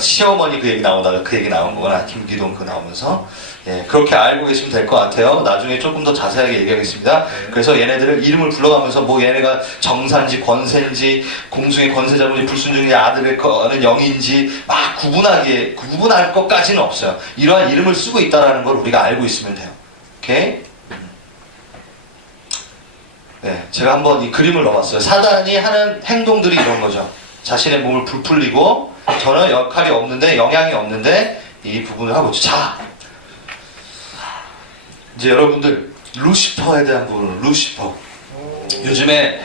시어머니 그 얘기 나오다가 그 얘기 나온 거거나 김기동 그 나오면서 예, 그렇게 알고 계시면 될 것 같아요. 나중에 조금 더 자세하게 얘기하겠습니다. 그래서 얘네들을 이름을 불러가면서 뭐 얘네가 정사인지 권세인지 공중의 권세자분이 불순종의 아들을 거는 영인지 막 구분할 것까지는 없어요. 이러한 이름을 쓰고 있다는 걸 우리가 알고 있으면 돼요. 오케이? 네, 제가 한번 이 그림을 넣어봤어요. 사단이 하는 행동들이 이런 거죠. 자신의 몸을 부풀리고 전혀 역할이 없는데 영향이 없는데 이 부분을 하고 있죠. 자, 이제 여러분들 루시퍼에 대한 부분, 루시퍼. 요즘에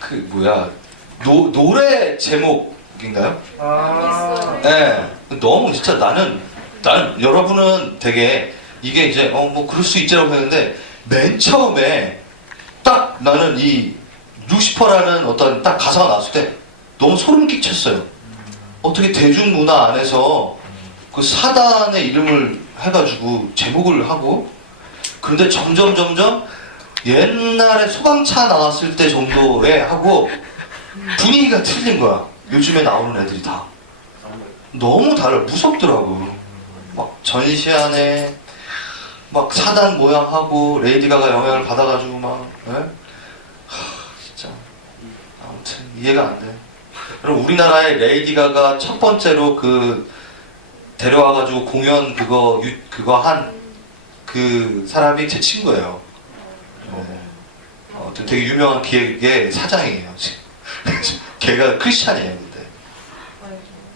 그 뭐야 노래 제목인가요? 네, 너무 진짜 나는 여러분은 되게 이게 이제 뭐 그럴 수 있지라고 했는데 맨 처음에 딱 나는 이 루시퍼라는 어떤 딱 가사가 나왔을 때 너무 소름 끼쳤어요. 어떻게 대중문화 안에서 그 사단의 이름을 해가지고 제목을 하고 그런데 점점 옛날에 소방차 나왔을 때 정도에 하고 분위기가 틀린 거야. 요즘에 나오는 애들이 다 너무 달라. 무섭더라고. 막 전시안에 막 사단 모양하고 레이디 가가 영향을 받아가지고 막 진짜 아무튼 이해가 안 돼. 그럼 우리나라의 레이디 가가 첫 번째로 그 데려와가지고 공연 그거 한 그 사람이 제 친구예요. 되게 유명한 기획의 사장이에요. 걔가 크리스찬이에요. 근데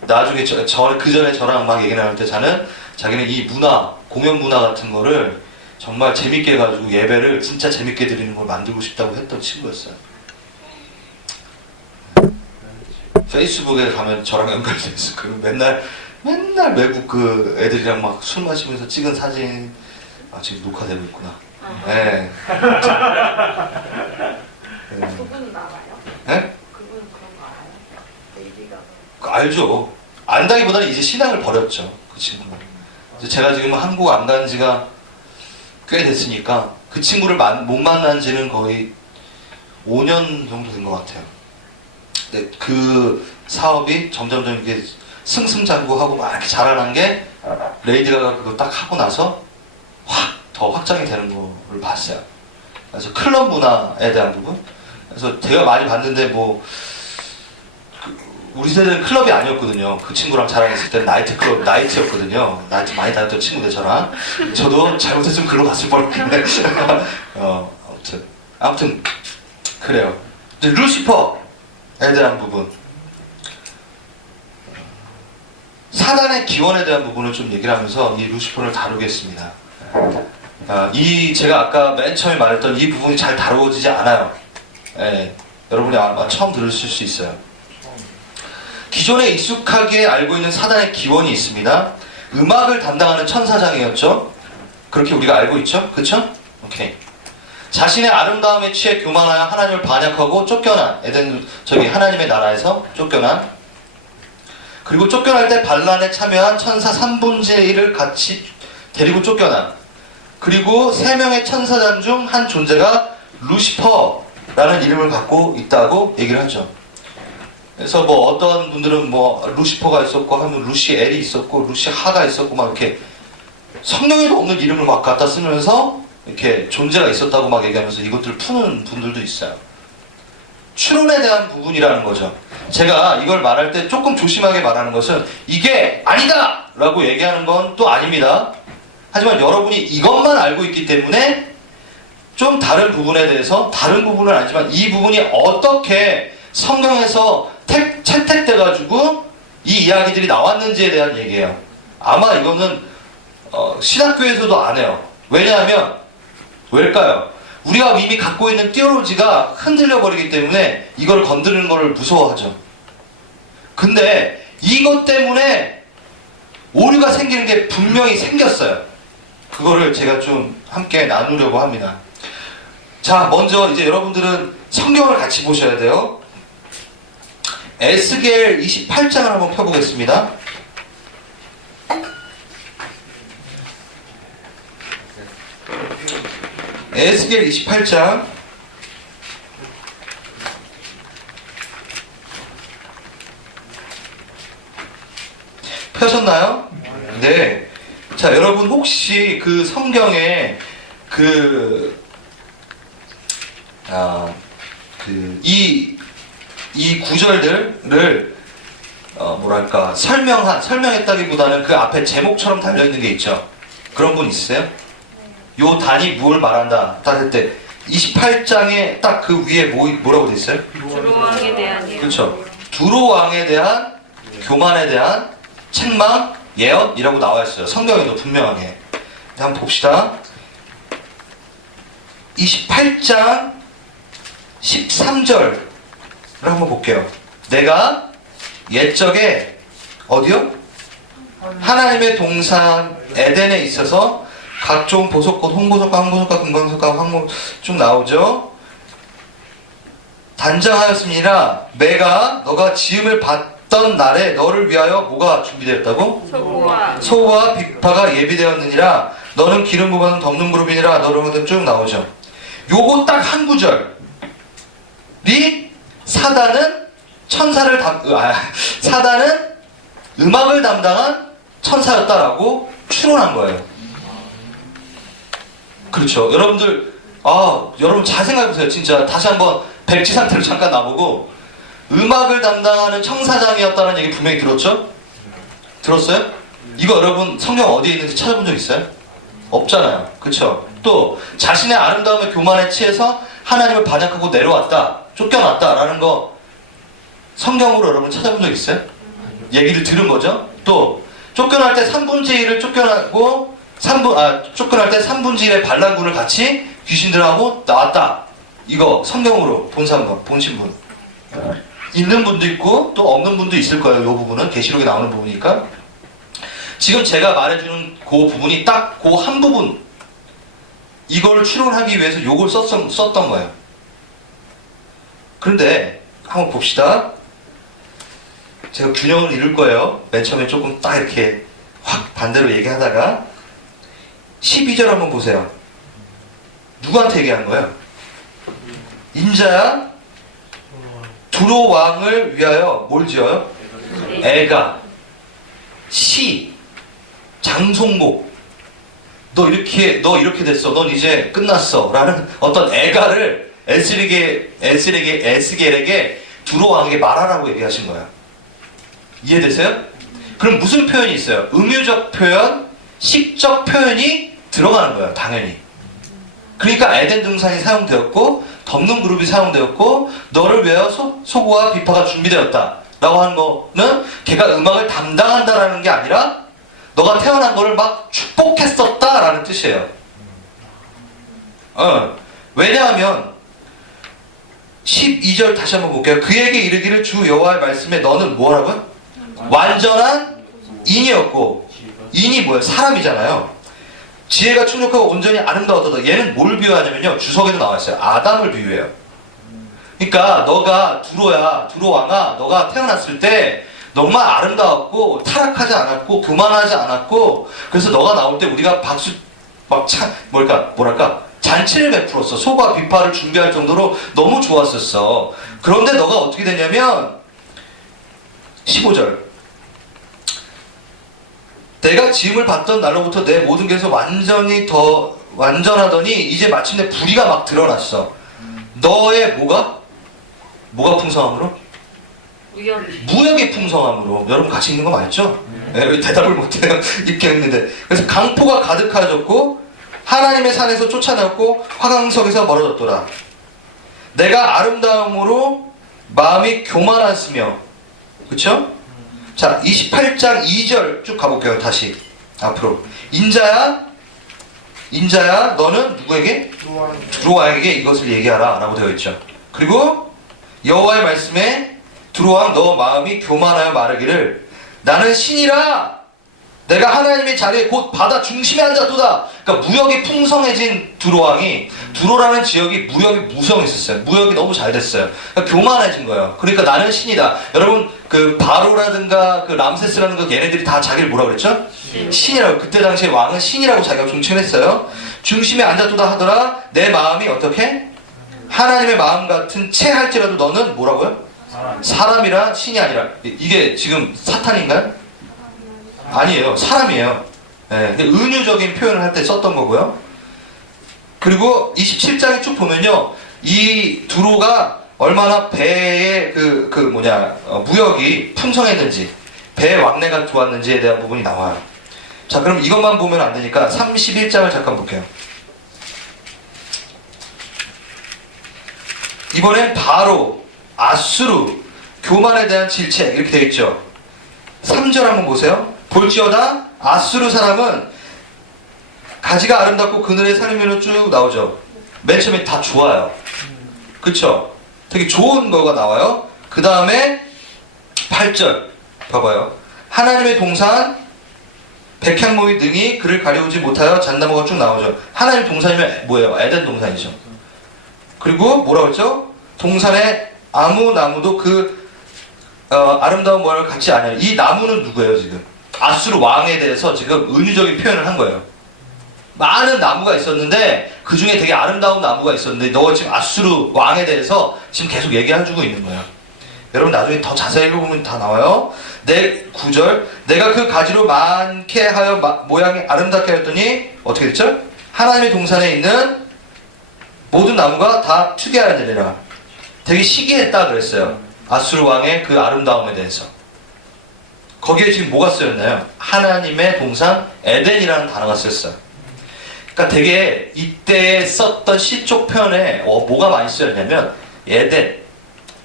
나중에 그 전에 저랑 막 얘기 나눌 때 자기는 이 문화, 공연 문화 같은 거를 정말 재밌게 해가지고 예배를 진짜 재밌게 드리는 걸 만들고 싶다고 했던 친구였어요. 페이스북에 가면 저랑 연결돼 있어. 그 맨날 외국 그 애들이랑 막 술 마시면서 찍은 사진. 아, 지금 녹화되고 있구나. 네. 그분은 알아요? 네? 그분은 그런 거 알아요? 레이디가 알죠. 안다기보다는 이제 신앙을 버렸죠. 그 친구는. 제가 지금 한국 안 간 지가 꽤 됐으니까 그 친구를 못 만난 지는 거의 5년 정도 된 것 같아요. 근데 그 사업이 점점 이렇게 승승장구하고 막 이렇게 자라난 게 레이디 가가 그거 딱 하고 나서 확 더 확장이 되는 거를 봤어요. 그래서 클럽 문화에 대한 부분. 그래서 제가 많이 봤는데 뭐 우리 세대는 클럽이 아니었거든요. 그 친구랑 자랑했을 때는 나이트였거든요. 나이트 많이 다녔던 친구들 저랑. 저도 잘못했으면 글로 갔을 뻔했는데. 아무튼 그래요. 이제 루시퍼에 대한 부분. 사단의 기원에 대한 부분을 좀 얘기를 하면서 이 루시퍼를 다루겠습니다. 제가 아까 맨 처음에 말했던 이 부분이 잘 다루어지지 않아요. 여러분이 아마 처음 들으실 수 있어요. 기존에 익숙하게 알고 있는 사단의 기원이 있습니다. 음악을 담당하는 천사장이었죠. 그렇게 우리가 알고 있죠. 그쵸? 오케이. 자신의 아름다움에 취해 교만하여 하나님을 반역하고 쫓겨난 하나님의 나라에서 쫓겨난, 그리고 쫓겨날 때 반란에 참여한 천사 3분의 1을 같이 데리고 쫓겨난, 그리고 3명의 천사장 중 한 존재가 루시퍼라는 이름을 갖고 있다고 얘기를 하죠. 그래서 뭐 어떤 분들은 뭐 루시퍼가 있었고 하면 루시엘이 있었고 루시하가 있었고 막 이렇게 성경에도 없는 이름을 막 갖다 쓰면서 이렇게 존재가 있었다고 막 얘기하면서 이것들을 푸는 분들도 있어요. 추론에 대한 부분이라는 거죠. 제가 이걸 말할 때 조금 조심하게 말하는 것은 이게 아니다! 라고 얘기하는 건 또 아닙니다. 하지만 여러분이 이것만 알고 있기 때문에 좀 다른 부분에 대해서, 다른 부분은 아니지만 이 부분이 어떻게 성경에서 채택돼가지고 이 이야기들이 나왔는지에 대한 얘기예요. 아마 이거는 신학교에서도 안 해요. 왜일까요? 우리가 이미 갖고 있는 띠올로지가 흔들려 버리기 때문에 이걸 건드리는 걸 무서워하죠. 근데 이것 때문에 오류가 생기는 게 분명히 생겼어요. 그거를 제가 좀 함께 나누려고 합니다. 자, 먼저 이제 여러분들은 성경을 같이 보셔야 돼요. 에스겔 28장을 한번 펴보겠습니다. 에스겔 28장. 펴셨나요? 네. 자, 여러분 혹시 그 성경에 이 구절들을 뭐랄까 설명했다기보다는 그 앞에 제목처럼 달려있는 게 있죠. 그런 분 있으세요? 요 단이 뭘 말한다 딱 할 때 28장에 딱 그 위에 뭐라고 돼 있어요? 두로왕에 대한 그렇죠. 두로왕에 대한 교만에 대한 책망, 예언이라고 나와 있어요. 성경에도 분명하게. 한번 봅시다. 28장 13절을 한번 볼게요. 내가 옛적에 어디요? 하나님의 동산 에덴에 있어서 각종 보석꽃, 홍보석과 황보석과 금광석과 황모 쭉 나오죠. 단장하였습니다. 내가 너가 지음을 받던 날에 너를 위하여 뭐가 준비되었다고? 소고와 비파가 예비되었느니라. 너는 기름 부어는 덮는 무릎이니라. 너를 쭉 나오죠. 요거 딱 한 구절이 사단은 사단은 음악을 담당한 천사였다라고 추론한 거예요. 그렇죠. 여러분들, 여러분 잘 생각해보세요. 진짜 다시 한번 백지 상태로 잠깐 나보고 음악을 담당하는 청사장이었다는 얘기 분명히 들었죠? 들었어요? 이거 여러분 성경 어디에 있는지 찾아본 적 있어요? 없잖아요. 그렇죠? 또 자신의 아름다움의 교만에 취해서 하나님을 반역하고 내려왔다, 쫓겨났다라는 거 성경으로 여러분 찾아본 적 있어요? 얘기를 들은 거죠? 또 쫓겨날 때 3분의 1을 쫓겨나고 쫓겨날 때 3분의 1의 반란군을 같이 귀신들하고 나왔다. 이거 성경으로 보신 분 있는 분도 있고 또 없는 분도 있을 거예요. 이 부분은 계시록에 나오는 부분이니까. 지금 제가 말해주는 그 부분이 딱 그 한 부분, 이걸 추론하기 위해서 요걸 썼던 거예요. 그런데 한번 봅시다. 제가 균형을 이룰 거예요. 맨 처음에 조금 딱 이렇게 확 반대로 얘기하다가 12절 한번 보세요. 누구한테 얘기한 거예요? 인자야 두로 왕을 위하여 뭘 지어요? 애가 시 장송목 너 이렇게 됐어. 넌 이제 끝났어. 라는 어떤 애가를 에스겔에게 두로 왕에게 말하라고 얘기하신 거야. 이해되세요? 그럼 무슨 표현이 있어요? 음유적 표현, 식적 표현이 들어가는 거예요. 당연히. 그러니까 에덴 등산이 사용되었고 덮는 그룹이 사용되었고 너를 위하여 소고와 비파가 준비되었다 라고 하는 거는 걔가 음악을 담당한다라는 게 아니라 너가 태어난 거를 막 축복했었다 라는 뜻이에요. 왜냐하면 12절 다시 한번 볼게요. 그에게 이르기를 주 여호와의 말씀에 너는 뭐라고요? 완전한 인이었고, 인이 뭐예요? 사람이잖아요. 지혜가 충족하고 온전히 아름다웠다. 얘는 뭘 비유하냐면요, 주석에도 나와 있어요. 아담을 비유해요. 그러니까 너가 두로왕아, 너가 태어났을 때 정말 아름다웠고 타락하지 않았고 교만하지 않았고, 그래서 너가 나올 때 우리가 박수 뭐랄까 잔치를 베풀었어. 소가 비파를 준비할 정도로 너무 좋았었어. 그런데 너가 어떻게 되냐면 15절, 내가 지음을 받던 날로부터 내 모든 것에서 완전하더니 이제 마침내 불의가 막 드러났어. 너의 뭐가 풍성함으로? 무역의 풍성함으로. 여러분 같이 읽는 거 맞죠? 네, 왜 대답을 못해요? 이렇게 했는데. 그래서 강포가 가득하여졌고 하나님의 산에서 쫓아내었고 화강석에서 멀어졌더라. 내가 아름다움으로 마음이 교만하였으며. 그쵸? 자, 28장 2절 쭉 가볼게요. 다시 앞으로. 인자야 너는 누구에게? 두로왕에게 이것을 얘기하라 라고 되어 있죠. 그리고 여호와의 말씀에 두로왕 너 마음이 교만하여 마르기를 나는 신이라 내가 하나님의 자리에 곧 바다 중심에 앉았도다. 그러니까 무역이 풍성해진 두로왕이, 두로라는 지역이 무역이 무성했었어요. 무역이 너무 잘 됐어요. 그러니까 교만해진 거예요. 그러니까 나는 신이다. 여러분 그 바로라든가 그 람세스라든가 얘네들이 다 자기를 뭐라 그랬죠? 신이라고. 그때 당시에 왕은 신이라고 자기가 종稱했어요. 중심에 앉았도다 하더라 내 마음이 어떻게? 하나님의 마음 같은 채 할지라도 너는 뭐라고요? 사람이라 신이 아니라. 이게 지금 사탄인가요? 아니에요. 사람이에요. 네, 은유적인 표현을 할 때 썼던 거고요. 그리고 27장에 쭉 보면요, 이 두로가 얼마나 배의 무역이 풍성했는지, 배의 왕래가 좋았는지에 대한 부분이 나와요. 자, 그럼 이것만 보면 안 되니까 31장을 잠깐 볼게요. 이번엔 바로 아수르 교만에 대한 질책 이렇게 되어 있죠. 3절 한번 보세요. 볼지어다 아수르 사람은 가지가 아름답고 그늘에 사르면은 쭉 나오죠. 맨 처음에 다 좋아요. 그쵸? 되게 좋은 거가 나와요. 그 다음에 8절 봐봐요. 하나님의 동산 백향목이 능히 그를 가려우지 못하여 잣나무가 쭉 나오죠. 하나님의 동산이면 뭐예요? 에덴 동산이죠. 그리고 뭐라고 했죠? 동산에 아무 나무도 아름다운 모양을 갖지 않아요. 이 나무는 누구예요 지금? 아수르 왕에 대해서 지금 은유적인 표현을 한 거예요. 많은 나무가 있었는데 그 중에 되게 아름다운 나무가 있었는데 너 지금 아수르 왕에 대해서 지금 계속 얘기해주고 있는 거예요. 여러분 나중에 더 자세히 읽어보면 다 나와요. 9절 내가 그 가지로 많게 하여 모양이 아름답게 하였더니 어떻게 됐죠? 하나님의 동산에 있는 모든 나무가 다 투개하느니라. 되게 시기했다 그랬어요. 아수르 왕의 그 아름다움에 대해서. 거기에 지금 뭐가 쓰였나요? 하나님의 동산 에덴이라는 단어가 쓰였어요. 그러니까 되게 이때 썼던 시쪽 표현에 뭐가 많이 쓰였냐면 에덴,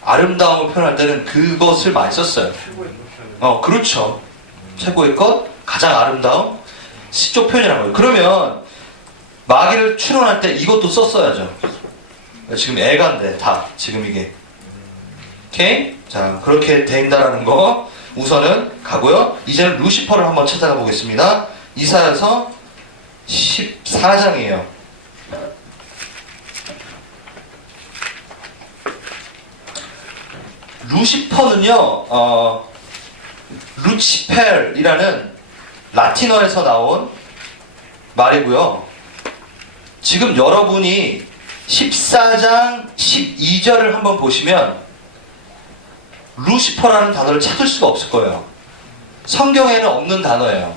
아름다움을 표현할 때는 그것을 많이 썼어요. 그렇죠. 최고의 것, 가장 아름다움, 시쪽 표현이라는 거예요. 그러면 마귀를 추론할 때 이것도 썼어야죠. 지금 애간데 다 지금 이게. 오케이? 자, 그렇게 된다라는 거 우선은 가고요. 이제는 루시퍼를 한번 찾아가 보겠습니다. 이사야서 14장이에요. 루시퍼는요, 루치펠이라는 라틴어에서 나온 말이고요. 지금 여러분이 14장 12절을 한번 보시면 루시퍼라는 단어를 찾을 수가 없을 거예요. 성경에는 없는 단어예요.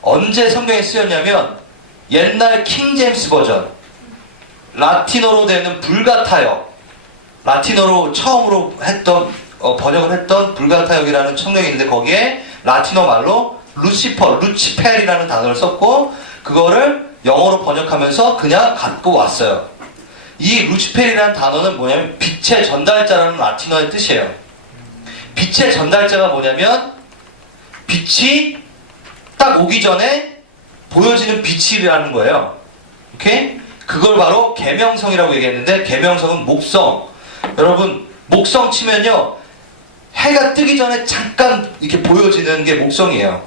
언제 성경에 쓰였냐면 옛날 킹제임스 버전, 라틴어로 되는 불가타역, 라틴어로 처음으로 번역을 했던 불가타역이라는 성경이 있는데 거기에 라틴어 말로 루시퍼, 루치펠이라는 단어를 썼고 그거를 영어로 번역하면서 그냥 갖고 왔어요. 이 루치펠이라는 단어는 뭐냐면 빛의 전달자라는 라틴어의 뜻이에요. 빛의 전달자가 뭐냐면 빛이 딱 오기 전에 보여지는 빛이라는 거예요. 오케이? 그걸 바로 계명성이라고 얘기했는데 계명성은 목성. 여러분 목성 치면요 해가 뜨기 전에 잠깐 이렇게 보여지는 게 목성이에요.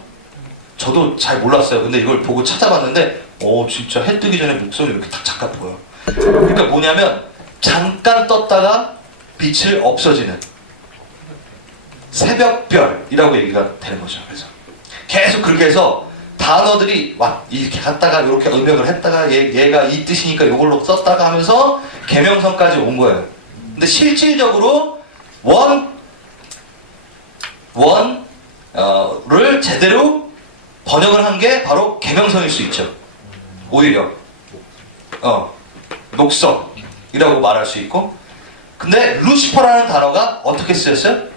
저도 잘 몰랐어요. 근데 이걸 보고 찾아봤는데 진짜 해 뜨기 전에 목성이 이렇게 딱 잠깐 보여. 그러니까 뭐냐면 잠깐 떴다가 빛을 없어지는 새벽별이라고 얘기가 되는 거죠. 그래서 계속 그렇게 해서 단어들이 이렇게 갔다가 이렇게 음역을 했다가 얘가 이 뜻이니까 이걸로 썼다가 하면서 계명성까지 온 거예요. 근데 실질적으로 를 제대로 번역을 한 게 바로 계명성일 수 있죠. 오히려 녹성이라고 말할 수 있고. 근데 루시퍼라는 단어가 어떻게 쓰였어요?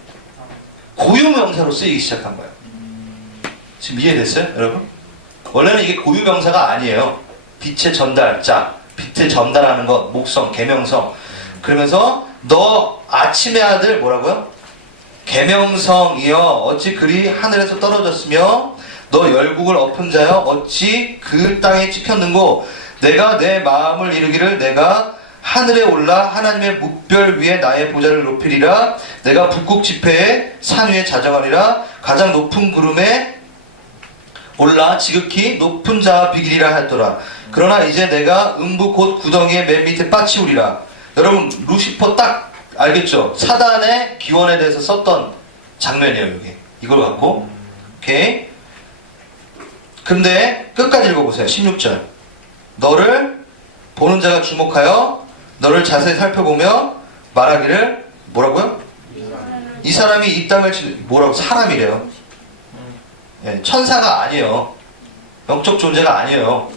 고유명사로 쓰이기 시작한 거예요. 지금 이해됐어요, 여러분? 원래는 이게 고유명사가 아니에요. 빛의 전달자, 빛을 전달하는 것, 목성, 계명성. 그러면서 너 아침의 아들 뭐라고요? 계명성이여 어찌 그리 하늘에서 떨어졌으며 너 열국을 엎은 자여 어찌 그 땅에 찍혔는고 내가 내 마음을 이루기를 내가 하늘에 올라 하나님의 묵별 위에 나의 보좌를 높이리라 내가 북극 지폐에 산 위에 자정하리라 가장 높은 구름에 올라 지극히 높은 자와 비기리라 했더라. 그러나 이제 내가 음부 곧 구덩이의 맨 밑에 빠치우리라. 여러분 루시퍼 딱 알겠죠? 사단의 기원에 대해서 썼던 장면이에요. 여기 이걸 갖고. 오케이. 근데 끝까지 읽어보세요. 16절 너를 보는 자가 주목하여 너를 자세히 살펴보며 말하기를 뭐라고요? 이 사람이 이 땅을 뭐라고? 사람이래요. 예, 천사가 아니에요. 영적 존재가 아니에요.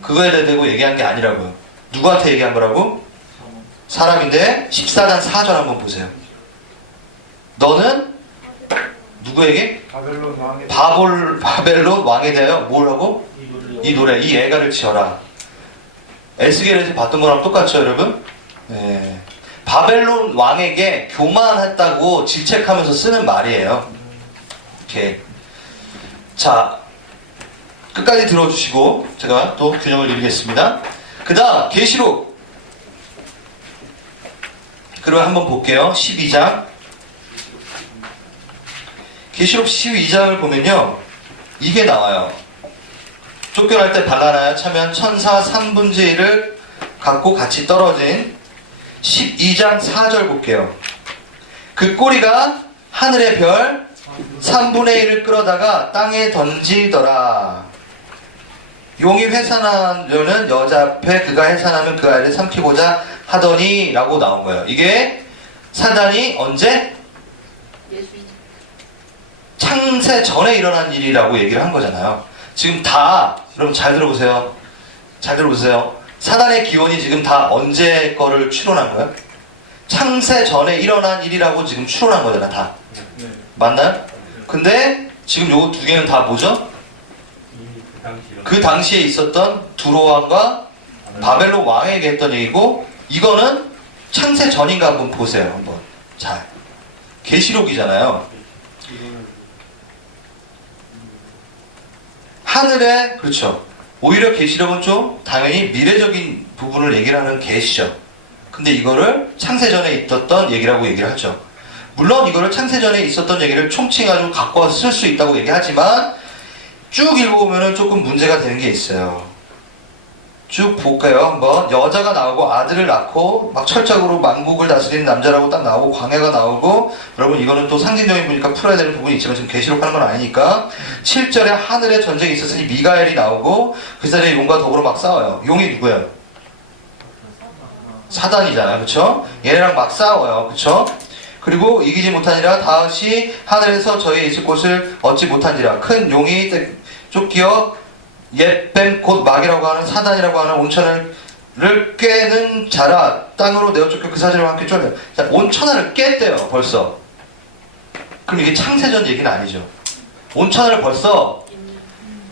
그거에 대고 얘기한 게 아니라고요. 누구한테 얘기한 거라고? 사람인데 14장 4절 한번 보세요. 너는 누구에게? 바벨론 왕에 대하여 뭘 하고? 이 노래, 이 애가를 지어라. 에스겔에서 봤던 거랑 똑같죠, 여러분? 네. 바벨론 왕에게 교만했다고 질책하면서 쓰는 말이에요. 이렇게. 자, 끝까지 들어주시고 제가 또 균형을 이루겠습니다. 그 다음 계시록. 그럼 한번 볼게요. 12장. 계시록 12장을 보면요, 이게 나와요. 쫓겨날 때 반란하여 차면 천사 3분의 1을 갖고 같이 떨어진 12장 4절 볼게요. 그 꼬리가 하늘의 별 3분의 1을 끌어다가 땅에 던지더라. 용이 회산하려는 여자 앞에 그가 해산하면 그 아이를 삼키고자 하더니 라고 나온 거예요. 이게 사단이 언제? 창세 전에 일어난 일이라고 얘기를 한 거잖아요. 지금 다, 여러분 잘 들어보세요. 잘 들어보세요. 사단의 기원이 지금 다 언제 거를 추론한 거예요? 창세 전에 일어난 일이라고 지금 추론한 거잖아, 다. 맞나요? 근데 지금 요거 두 개는 다 뭐죠? 그 당시에 있었던 두로왕과 바벨론 왕에게 했던 얘기고, 이거는 창세 전인가 한번 보세요. 한번 잘. 계시록이잖아요. 하늘에, 그렇죠. 오히려 계시록은 좀 당연히 미래적인 부분을 얘기를 하는 계시죠. 근데 이거를 창세전에 있었던 얘기라고 얘기를 하죠. 물론 이거를 창세전에 있었던 얘기를 총칭해가지고 갖고 와서 쓸 수 있다고 얘기하지만 쭉 읽어보면 조금 문제가 되는 게 있어요. 쭉 볼까요? 한번. 여자가 나오고 아들을 낳고 막 철저하고 만국을 다스리는 남자라고 딱 나오고 광야가 나오고, 여러분 이거는 또 상징적인 부분이니까 풀어야 되는 부분이 있지만 지금 계시록하는 건 아니니까 7절에 하늘에 전쟁이 있었으니 미가엘이 나오고 그 자리에 용과 더불어 막 싸워요. 용이 누구예요? 사단이잖아요. 그쵸? 얘네랑 막 싸워요. 그쵸? 그리고 이기지 못하니라 다시 하늘에서 저희 있을 곳을 얻지 못하니라. 큰 용이 쫓기어 옛뱀 곧 마귀라고 하는 사단이라고 하는 온천을 깨는 자라 땅으로 내어 쫓겨 그 사실과 함께 쫓아요. 자, 온천하를 깼대요. 벌써. 그럼 이게 창세전 얘기는 아니죠. 온천을 벌써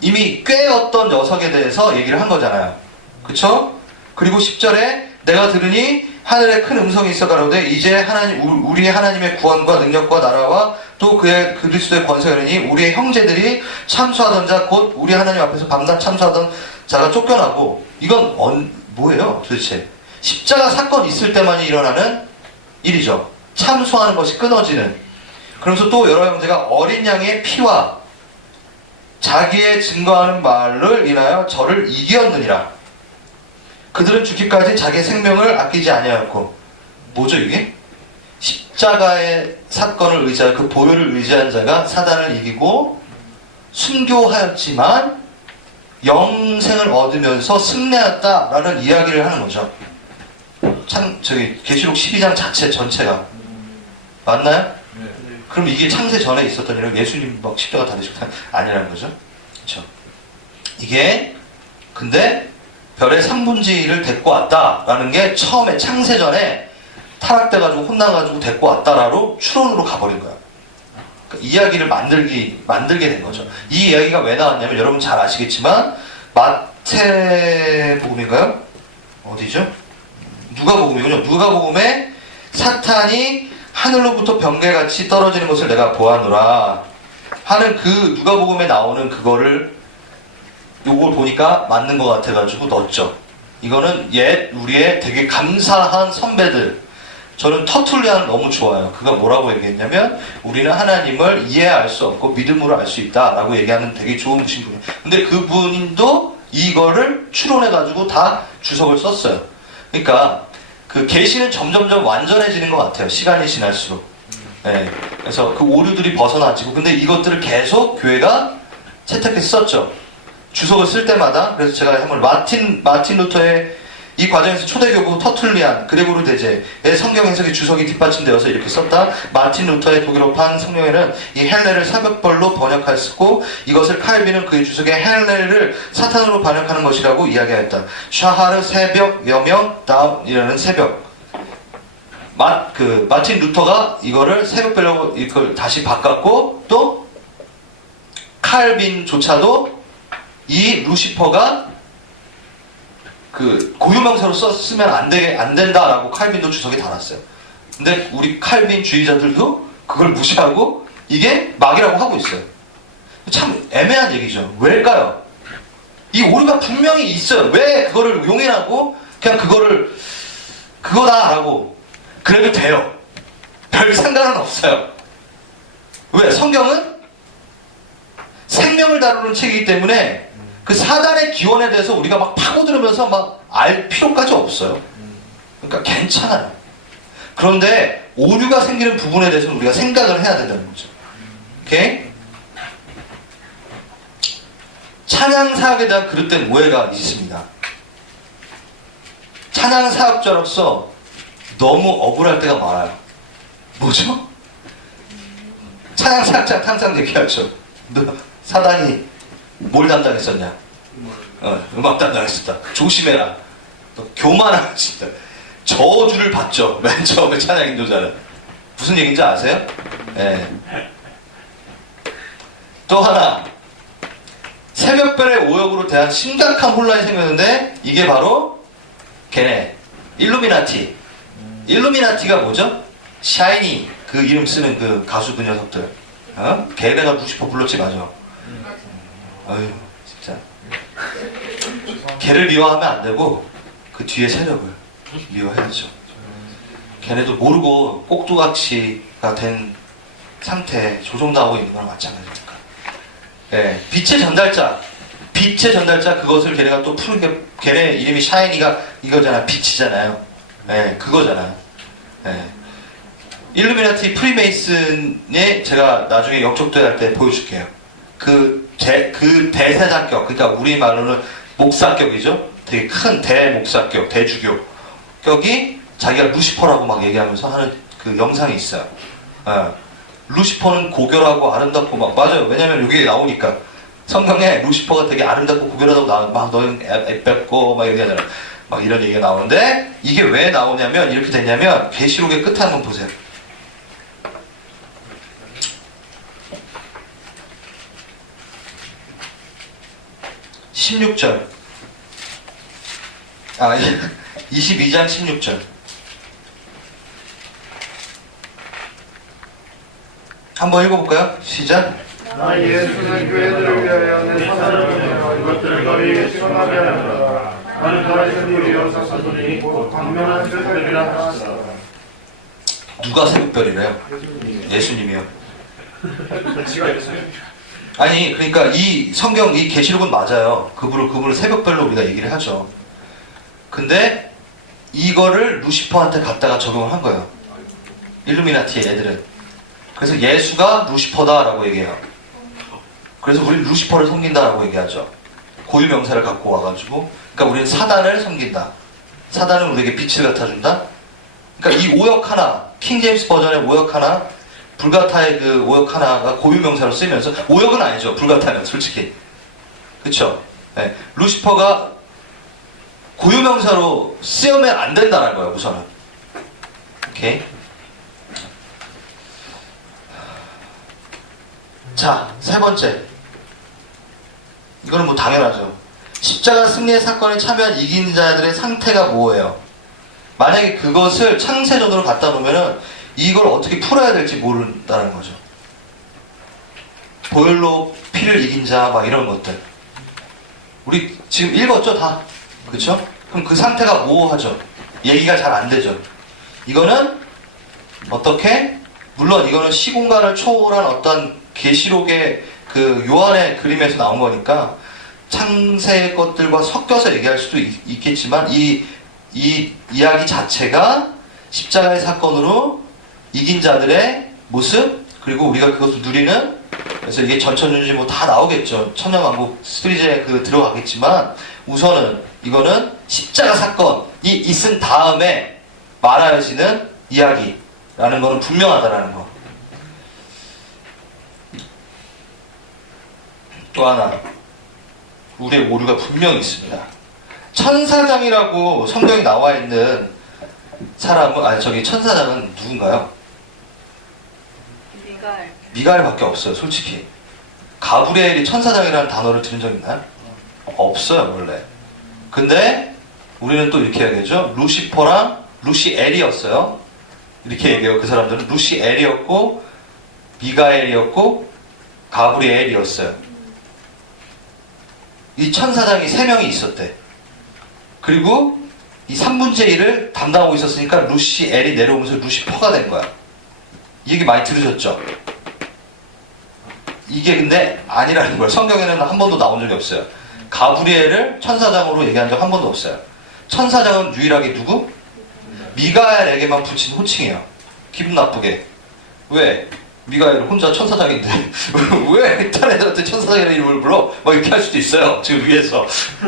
이미 꿰었던 녀석에 대해서 얘기를 한 거잖아요. 그쵸? 그리고 10절에 내가 들으니 하늘에 큰 음성이 있어 가로되 이제 하나님, 우리의 하나님의 구원과 능력과 나라와 또 그의 그리스도의 권세가 이르니 우리의 형제들이 참수하던 자 곧 우리 하나님 앞에서 밤낮 참수하던 자가 쫓겨나고. 이건 뭐예요 도대체? 십자가 사건 있을 때만이 일어나는 일이죠. 참수하는 것이 끊어지는. 그러면서 또 여러 형제가 어린 양의 피와 자기의 증거하는 말을 인하여 저를 이기었느니라. 그들은 죽기까지 자기의 생명을 아끼지 아니하였고. 뭐죠 이게? 십자가의 사건을 의지한, 그 보혈을 의지한 자가 사단을 이기고 순교하였지만 영생을 얻으면서 승리하였다라는 이야기를 하는 거죠. 계시록 12장 자체 전체가. 맞나요? 네. 그럼 이게 창세 전에 있었던 일은 예수님 막 십자가 다 되셨다 아니라는 거죠. 그렇죠. 이게 근데 별의 3분의 1을 데리고 왔다라는 게 처음에 창세 전에 타락돼가지고 혼나가지고 데리고 왔다라로 추론으로 가버린 거야. 그러니까 이야기를 만들게 된 거죠. 이 이야기가 왜 나왔냐면 여러분 잘 아시겠지만 마태복음인가요? 어디죠? 누가복음이군요. 누가복음에 사탄이 하늘로부터 번개같이 떨어지는 것을 내가 보아노라 하는 그 누가복음에 나오는 그거를 요걸 보니까 맞는 것 같아가지고 넣었죠. 이거는 옛 우리의 되게 감사한 선배들. 저는 터툴리안 너무 좋아요. 그가 뭐라고 얘기했냐면 우리는 하나님을 이해할 수 없고 믿음으로 알 수 있다라고 얘기하는 되게 좋은 분이에요. 근데 그분도 이거를 추론해가지고 다 주석을 썼어요. 그러니까 그 계시는 점점점 완전해지는 것 같아요. 시간이 지날수록. 네. 그래서 그 오류들이 벗어나지고 근데 이것들을 계속 교회가 채택해서 썼죠. 주석을 쓸 때마다, 그래서 제가 한번 마틴 루터의 이 과정에서 초대교부 터툴리안, 그레고르 대제의 성경 해석의 주석이 뒷받침되어서 이렇게 썼다. 마틴 루터의 독일어판 성경에는 이 헬레를 사벽벌로 번역하였고 이것을 칼빈은 그의 주석에 헬레를 사탄으로 번역하는 것이라고 이야기하였다. 샤하르 새벽, 여명, 다음이라는 새벽. 마틴 루터가 이거를 새벽별로 이걸 다시 바꿨고, 또 칼빈조차도 이 루시퍼가 그 고유명사로 쓰면 안 된다라고 칼빈도 주석에 달았어요. 근데 우리 칼빈 주의자들도 그걸 무시하고 이게 막이라고 하고 있어요. 참 애매한 얘기죠. 왜일까요? 이 오류가 분명히 있어요. 왜 그거를 용인하고 그냥 그거다라고 그래도 돼요. 별 상관은 없어요. 왜? 성경은 생명을 다루는 책이기 때문에 그 사단의 기원에 대해서 우리가 막 파고들으면서 막 알 필요까지 없어요. 그러니까 괜찮아요. 그런데 오류가 생기는 부분에 대해서는 우리가 생각을 해야 된다는 거죠. 오케이? 찬양사학에 대한 그릇된 오해가 있습니다. 찬양사학자로서 너무 억울할 때가 많아요. 뭐죠? 찬양사학자 항상 얘기하죠. 너 사단이 뭘 담당했었냐? 음악 담당했었다. 조심해라. 너 교만하고 진짜 저주를 받죠. 맨 처음에 찬양 인도자는. 무슨 얘기인지 아세요? 예. 또 하나, 새벽별의 오역으로 대한 심각한 혼란이 생겼는데 이게 바로 걔네 일루미나티. 일루미나티가 뭐죠? 샤이니, 그 이름 쓰는 그 가수 그 녀석들. 걔네가 루시퍼 불렀지 맞아. 어휴 진짜 걔를 미워하면 안 되고 그 뒤에 세력을 미워해야죠. 걔네도 모르고 꼭두각시가 된 상태에 조종당하고 있는 거랑 마찬가지니까. 예, 빛의 전달자 그것을 걔네가 또 푸는 게, 걔네 이름이 샤이니가 이거잖아. 빛이잖아요. 예, 그거잖아요. 예. 일루미나티 프리메이슨에 제가 나중에 영적도회 할 때 보여줄게요. 그 대세장격, 그러니까 우리말로는 목사격이죠. 되게 큰 대목사격, 대주교격이 자기가 루시퍼라고 막 얘기하면서 하는 그 영상이 있어요. 루시퍼는 고결하고 아름답고 막, 맞아요. 왜냐면 여기 나오니까. 성경에 루시퍼가 되게 아름답고 고결하다고 막 너는 애뺏고 막 얘기하잖아요. 막 이런 얘기가 나오는데 이게 왜 나오냐면 이렇게 됐냐면 계시록의 끝에 한번 보세요. 16절. 22장 16절. 한번 읽어볼까요? 시작. 나 예수는 교회들을 위하여 내 사사를 보내어 이것들을 너희에게 증언하게 하노라. 나는 너희를 위하여 사사들이 곧 광명한 새벽이라 하시다. 누가 새벽별이래요? 예수님이요. 아니 그러니까 이 성경 이 계시록은 맞아요. 그분을 새벽별로 우리가 얘기를 하죠. 근데 이거를 루시퍼한테 갖다가 적용을 한 거예요. 일루미나티의 애들은. 그래서 예수가 루시퍼다라고 얘기해요. 그래서 우리는 루시퍼를 섬긴다라고 얘기하죠. 고유 명사를 갖고 와가지고, 그러니까 우리는 사단을 섬긴다. 사단은 우리에게 빛을 갖다준다. 그러니까 이 오역 하나, 킹제임스 버전의 오역 하나, 불가타의 그 오역 하나가 고유 명사로 쓰이면서, 오역은 아니죠. 불가타는 솔직히. 그쵸? 네. 루시퍼가 고유 명사로 쓰여면 안 된다는 거예요. 우선은. 오케이. 자, 세 번째. 이거는 뭐 당연하죠. 십자가 승리의 사건에 참여한 이긴 자들의 상태가 뭐예요? 만약에 그것을 창세전으로 갖다 놓으면은 이걸 어떻게 풀어야 될지 모른다는 거죠. 보혈로 피를 이긴 자, 막 이런 것들. 우리 지금 읽었죠, 다? 그쵸? 그럼 그 상태가 모호하죠. 얘기가 잘 안 되죠. 이거는 어떻게? 물론 이거는 시공간을 초월한 어떤 계시록의 그 요한의 그림에서 나온 거니까 창세의 것들과 섞여서 얘기할 수도 있겠지만 이 이야기 자체가 십자가의 사건으로 이긴 자들의 모습, 그리고 우리가 그것을 누리는 그래서 이게 전천전지 뭐 다 나오겠죠. 천년왕국 시리즈에 그 들어가겠지만 우선은 이거는 십자가 사건이 있은 다음에 말하여지는 이야기라는 거는 분명하다라는 거. 또 하나 우리의 오류가 분명히 있습니다. 천사장이라고 성경에 나와 있는 사람은 천사장은 누군가요? 미가엘. 미가엘밖에 없어요. 솔직히 가브리엘이 천사장이라는 단어를 들은 적 있나요? 없어요 원래. 근데 우리는 또 이렇게 얘기하죠. 루시퍼랑 루시엘이었어요. 이렇게 얘기해요. 그 사람들은 루시엘이었고 미가엘이었고 가브리엘이었어요. 이 천사장이 3명이 있었대. 그리고 이 3분의 1을 담당하고 있었으니까 루시엘이 내려오면서 루시퍼가 된 거야. 이 얘기 많이 들으셨죠? 이게 근데 아니라는 거예요. 성경에는 한 번도 나온 적이 없어요. 가브리엘을 천사장으로 얘기한 적 한 번도 없어요. 천사장은 유일하게 누구? 미가엘에게만 붙인 호칭이에요. 기분 나쁘게. 왜? 미가엘은 혼자 천사장인데 왜 다른 애들한테 천사장이라는 이름을 불러? 막 이렇게 할 수도 있어요. 지금 위에서.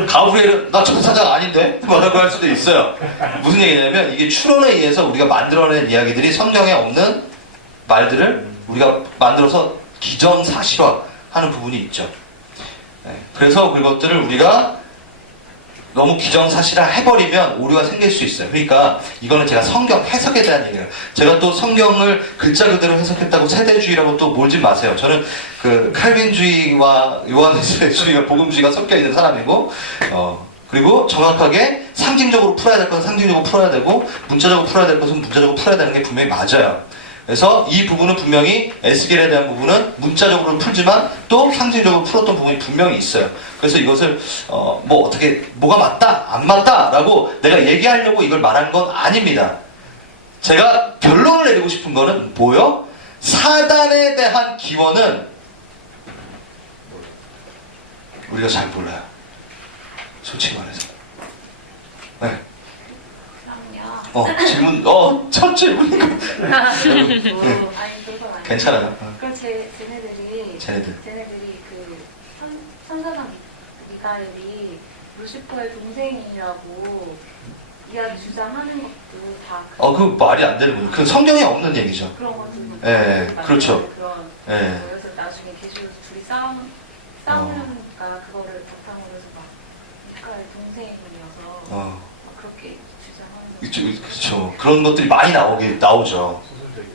가브리엘은 나 천사장 아닌데? 뭐라고 할 수도 있어요. 무슨 얘기냐면 이게 추론에 의해서 우리가 만들어낸 이야기들이 성경에 없는 말들을 우리가 만들어서 기정사실화하는 부분이 있죠. 네, 그래서 그것들을 우리가 너무 기정사실화 해버리면 오류가 생길 수 있어요. 그러니까 이거는 제가 성경 해석에 대한 얘기예요. 제가 또 성경을 글자 그대로 해석했다고 세대주의라고 또 몰지 마세요. 저는 그 칼빈주의와 요한일서주의와 복음주의가 섞여 있는 사람이고, 그리고 정확하게 상징적으로 풀어야 될 건 상징적으로 풀어야 되고, 문자적으로 풀어야 될 것은 문자적으로 풀어야 되는 게 분명히 맞아요. 그래서 이 부분은 분명히 에스겔에 대한 부분은 문자적으로 풀지만 또 상징적으로 풀었던 부분이 분명히 있어요. 그래서 이것을 뭐 어떻게 뭐가 맞다 안 맞다라고 내가 얘기하려고 이걸 말한 건 아닙니다. 제가 결론을 내리고 싶은 거는 뭐요? 사단에 대한 기원은 우리가 잘 몰라요. 솔직히 말해서. 네. 질문, 첫 질문인가? 아니 그건 아니에요. 괜찮아요. 그럼 쟤네들이 그 천사장 미가엘이 루시퍼의 동생이라고 이야기 주장하는 것도 다 그 말이 안 되는 거죠. 그 성경에 없는 얘기죠. 그런 것도 예, 그렇죠. 그런 예. 그래서 나중에 계시록에서 둘이 싸우니까 그거를 바탕으로 해서 막 미가엘 동생이어서 그렇게 주장하는 거죠. 그렇죠. 그런 것들이 많이 나오죠.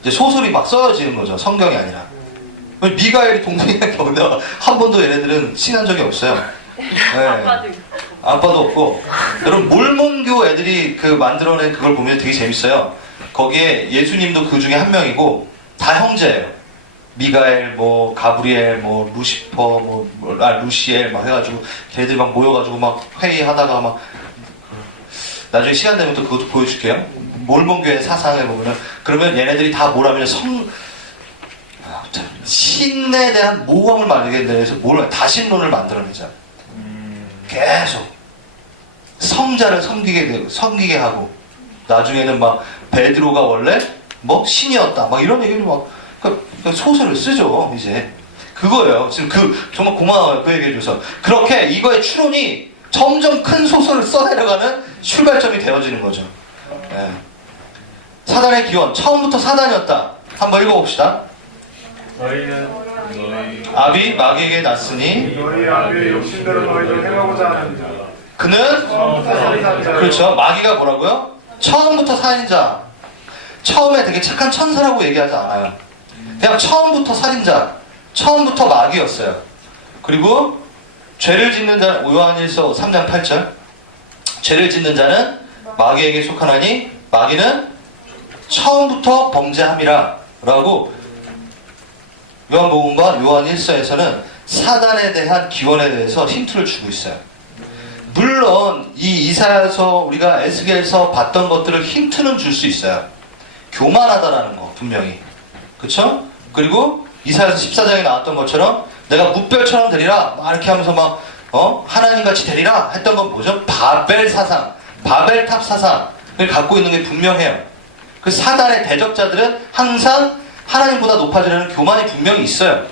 이제 소설이 막 써지는 거죠. 성경이 아니라. 미가엘이 동생이라는 게 한 번도 얘네들은 친한 적이 없어요. 네. 아빠도 없고. 여러분 몰몬교 애들이 그 만들어낸 그걸 보면 되게 재밌어요. 거기에 예수님도 그 중에 한 명이고 다 형제예요. 미가엘, 뭐 가브리엘, 뭐 루시퍼, 루시엘 막 해가지고 걔네들이 막 모여가지고 막 회의하다가 막 나중에 시간 되면 또 그것도 보여줄게요. 몰몬교의 사상을 보면은 그러면 얘네들이 다 뭐라면 신에 대한 모험을 만들게 돼서 다신론을 만들어내자. 계속 성자를 섬기게 하고 나중에는 막 베드로가 원래 뭐 신이었다 막 이런 얘기를 막 그러니까 소설을 쓰죠. 이제 그거예요. 지금 정말 고마워요. 그 얘기해줘서. 그렇게 이거의 추론이 점점 큰 소설을 써내려가는 출발점이 되어지는 거죠. 네. 사단의 기원 처음부터 사단이었다. 한번 읽어봅시다. 너희는 아비 마귀에게 났으니 너희 아비의 욕심대로 너희를 행하고자 하는 자. 그는 처음부터 살인한 자. 그렇죠. 마귀가 뭐라고요? 처음부터 살인자. 처음에 되게 착한 천사라고 얘기하지 않아요. 그냥 처음부터 살인자, 처음부터 마귀였어요. 그리고 죄를 짓는 자는 요한일서 3장 8절 죄를 짓는 자는 마귀에게 속하나니 마귀는 처음부터 범죄함이라 라고 요한복음과 요한일서에서는 사단에 대한 기원에 대해서 힌트를 주고 있어요. 물론 이 이사야서 우리가 에스겔서 봤던 것들을 힌트는 줄 수 있어요. 교만하다라는 거 분명히. 그쵸? 그리고 이사야서 14장에 나왔던 것처럼 내가 무별처럼 되리라 막 이렇게 하면서 막 하나님같이 되리라 했던 건 뭐죠? 바벨 사상, 바벨탑 사상을 갖고 있는 게 분명해요. 그 사단의 대적자들은 항상 하나님보다 높아지려는 교만이 분명히 있어요.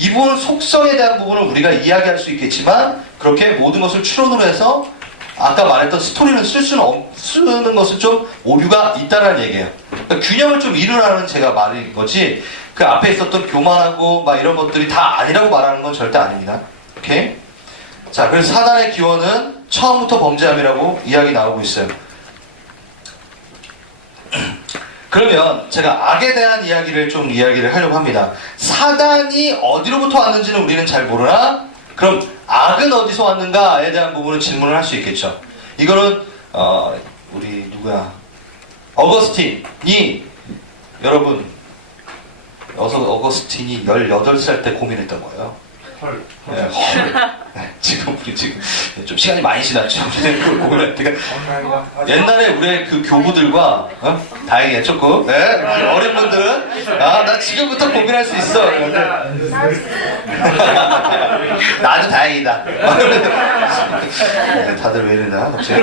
이 부분 속성에 대한 부분은 우리가 이야기할 수 있겠지만 그렇게 모든 것을 추론으로 해서 아까 말했던 스토리는 쓰는 것은 좀 오류가 있다는 얘기예요. 그러니까 균형을 좀 이루라는 제가 말인 거지 그 앞에 있었던 교만하고 막 이런 것들이 다 아니라고 말하는 건 절대 아닙니다. 오케이? 자, 그래서 사단의 기원은 처음부터 범죄함이라고 이야기 나오고 있어요. 그러면 제가 악에 대한 이야기를 하려고 합니다. 사단이 어디로부터 왔는지는 우리는 잘 모르나 그럼 악은 어디서 왔는가에 대한 부분은 질문을 할 수 있겠죠. 이거는 우리 누구야? 어거스틴이 여러분 어거스틴이 18살 때 고민했던 거예요. 헐. 네, 네, 우리 좀 시간이 많이 지났죠. 그걸 고민할 때가 옛날에 우리 그 교부들과 다행이야 조금 어린 분들은 나 지금부터 고민할 수 있어. 나도 다행이다. 다들 왜 이러나 갑자기.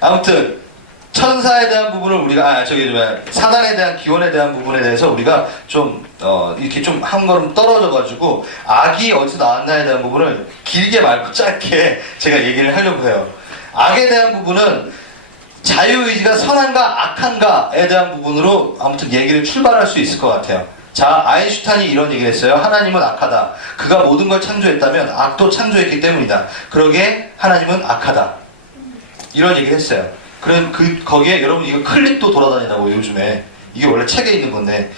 아무튼 천사에 대한 부분을 우리가 사단에 대한 기원에 대한 부분에 대해서 우리가 좀 이렇게 좀 한 걸음 떨어져 가지고 악이 어디서 나왔나에 대한 부분을 길게 말고 짧게 제가 얘기를 하려고 해요. 악에 대한 부분은 자유의지가 선한가 악한가에 대한 부분으로 아무튼 얘기를 출발할 수 있을 것 같아요. 자, 아인슈타인이 이런 얘기를 했어요. 하나님은 악하다. 그가 모든 걸 창조했다면 악도 창조했기 때문이다. 그러기에 하나님은 악하다. 이런 얘기를 했어요. 거기에 여러분 이거 클립도 돌아다니다고 요즘에 이게 원래 책에 있는 건데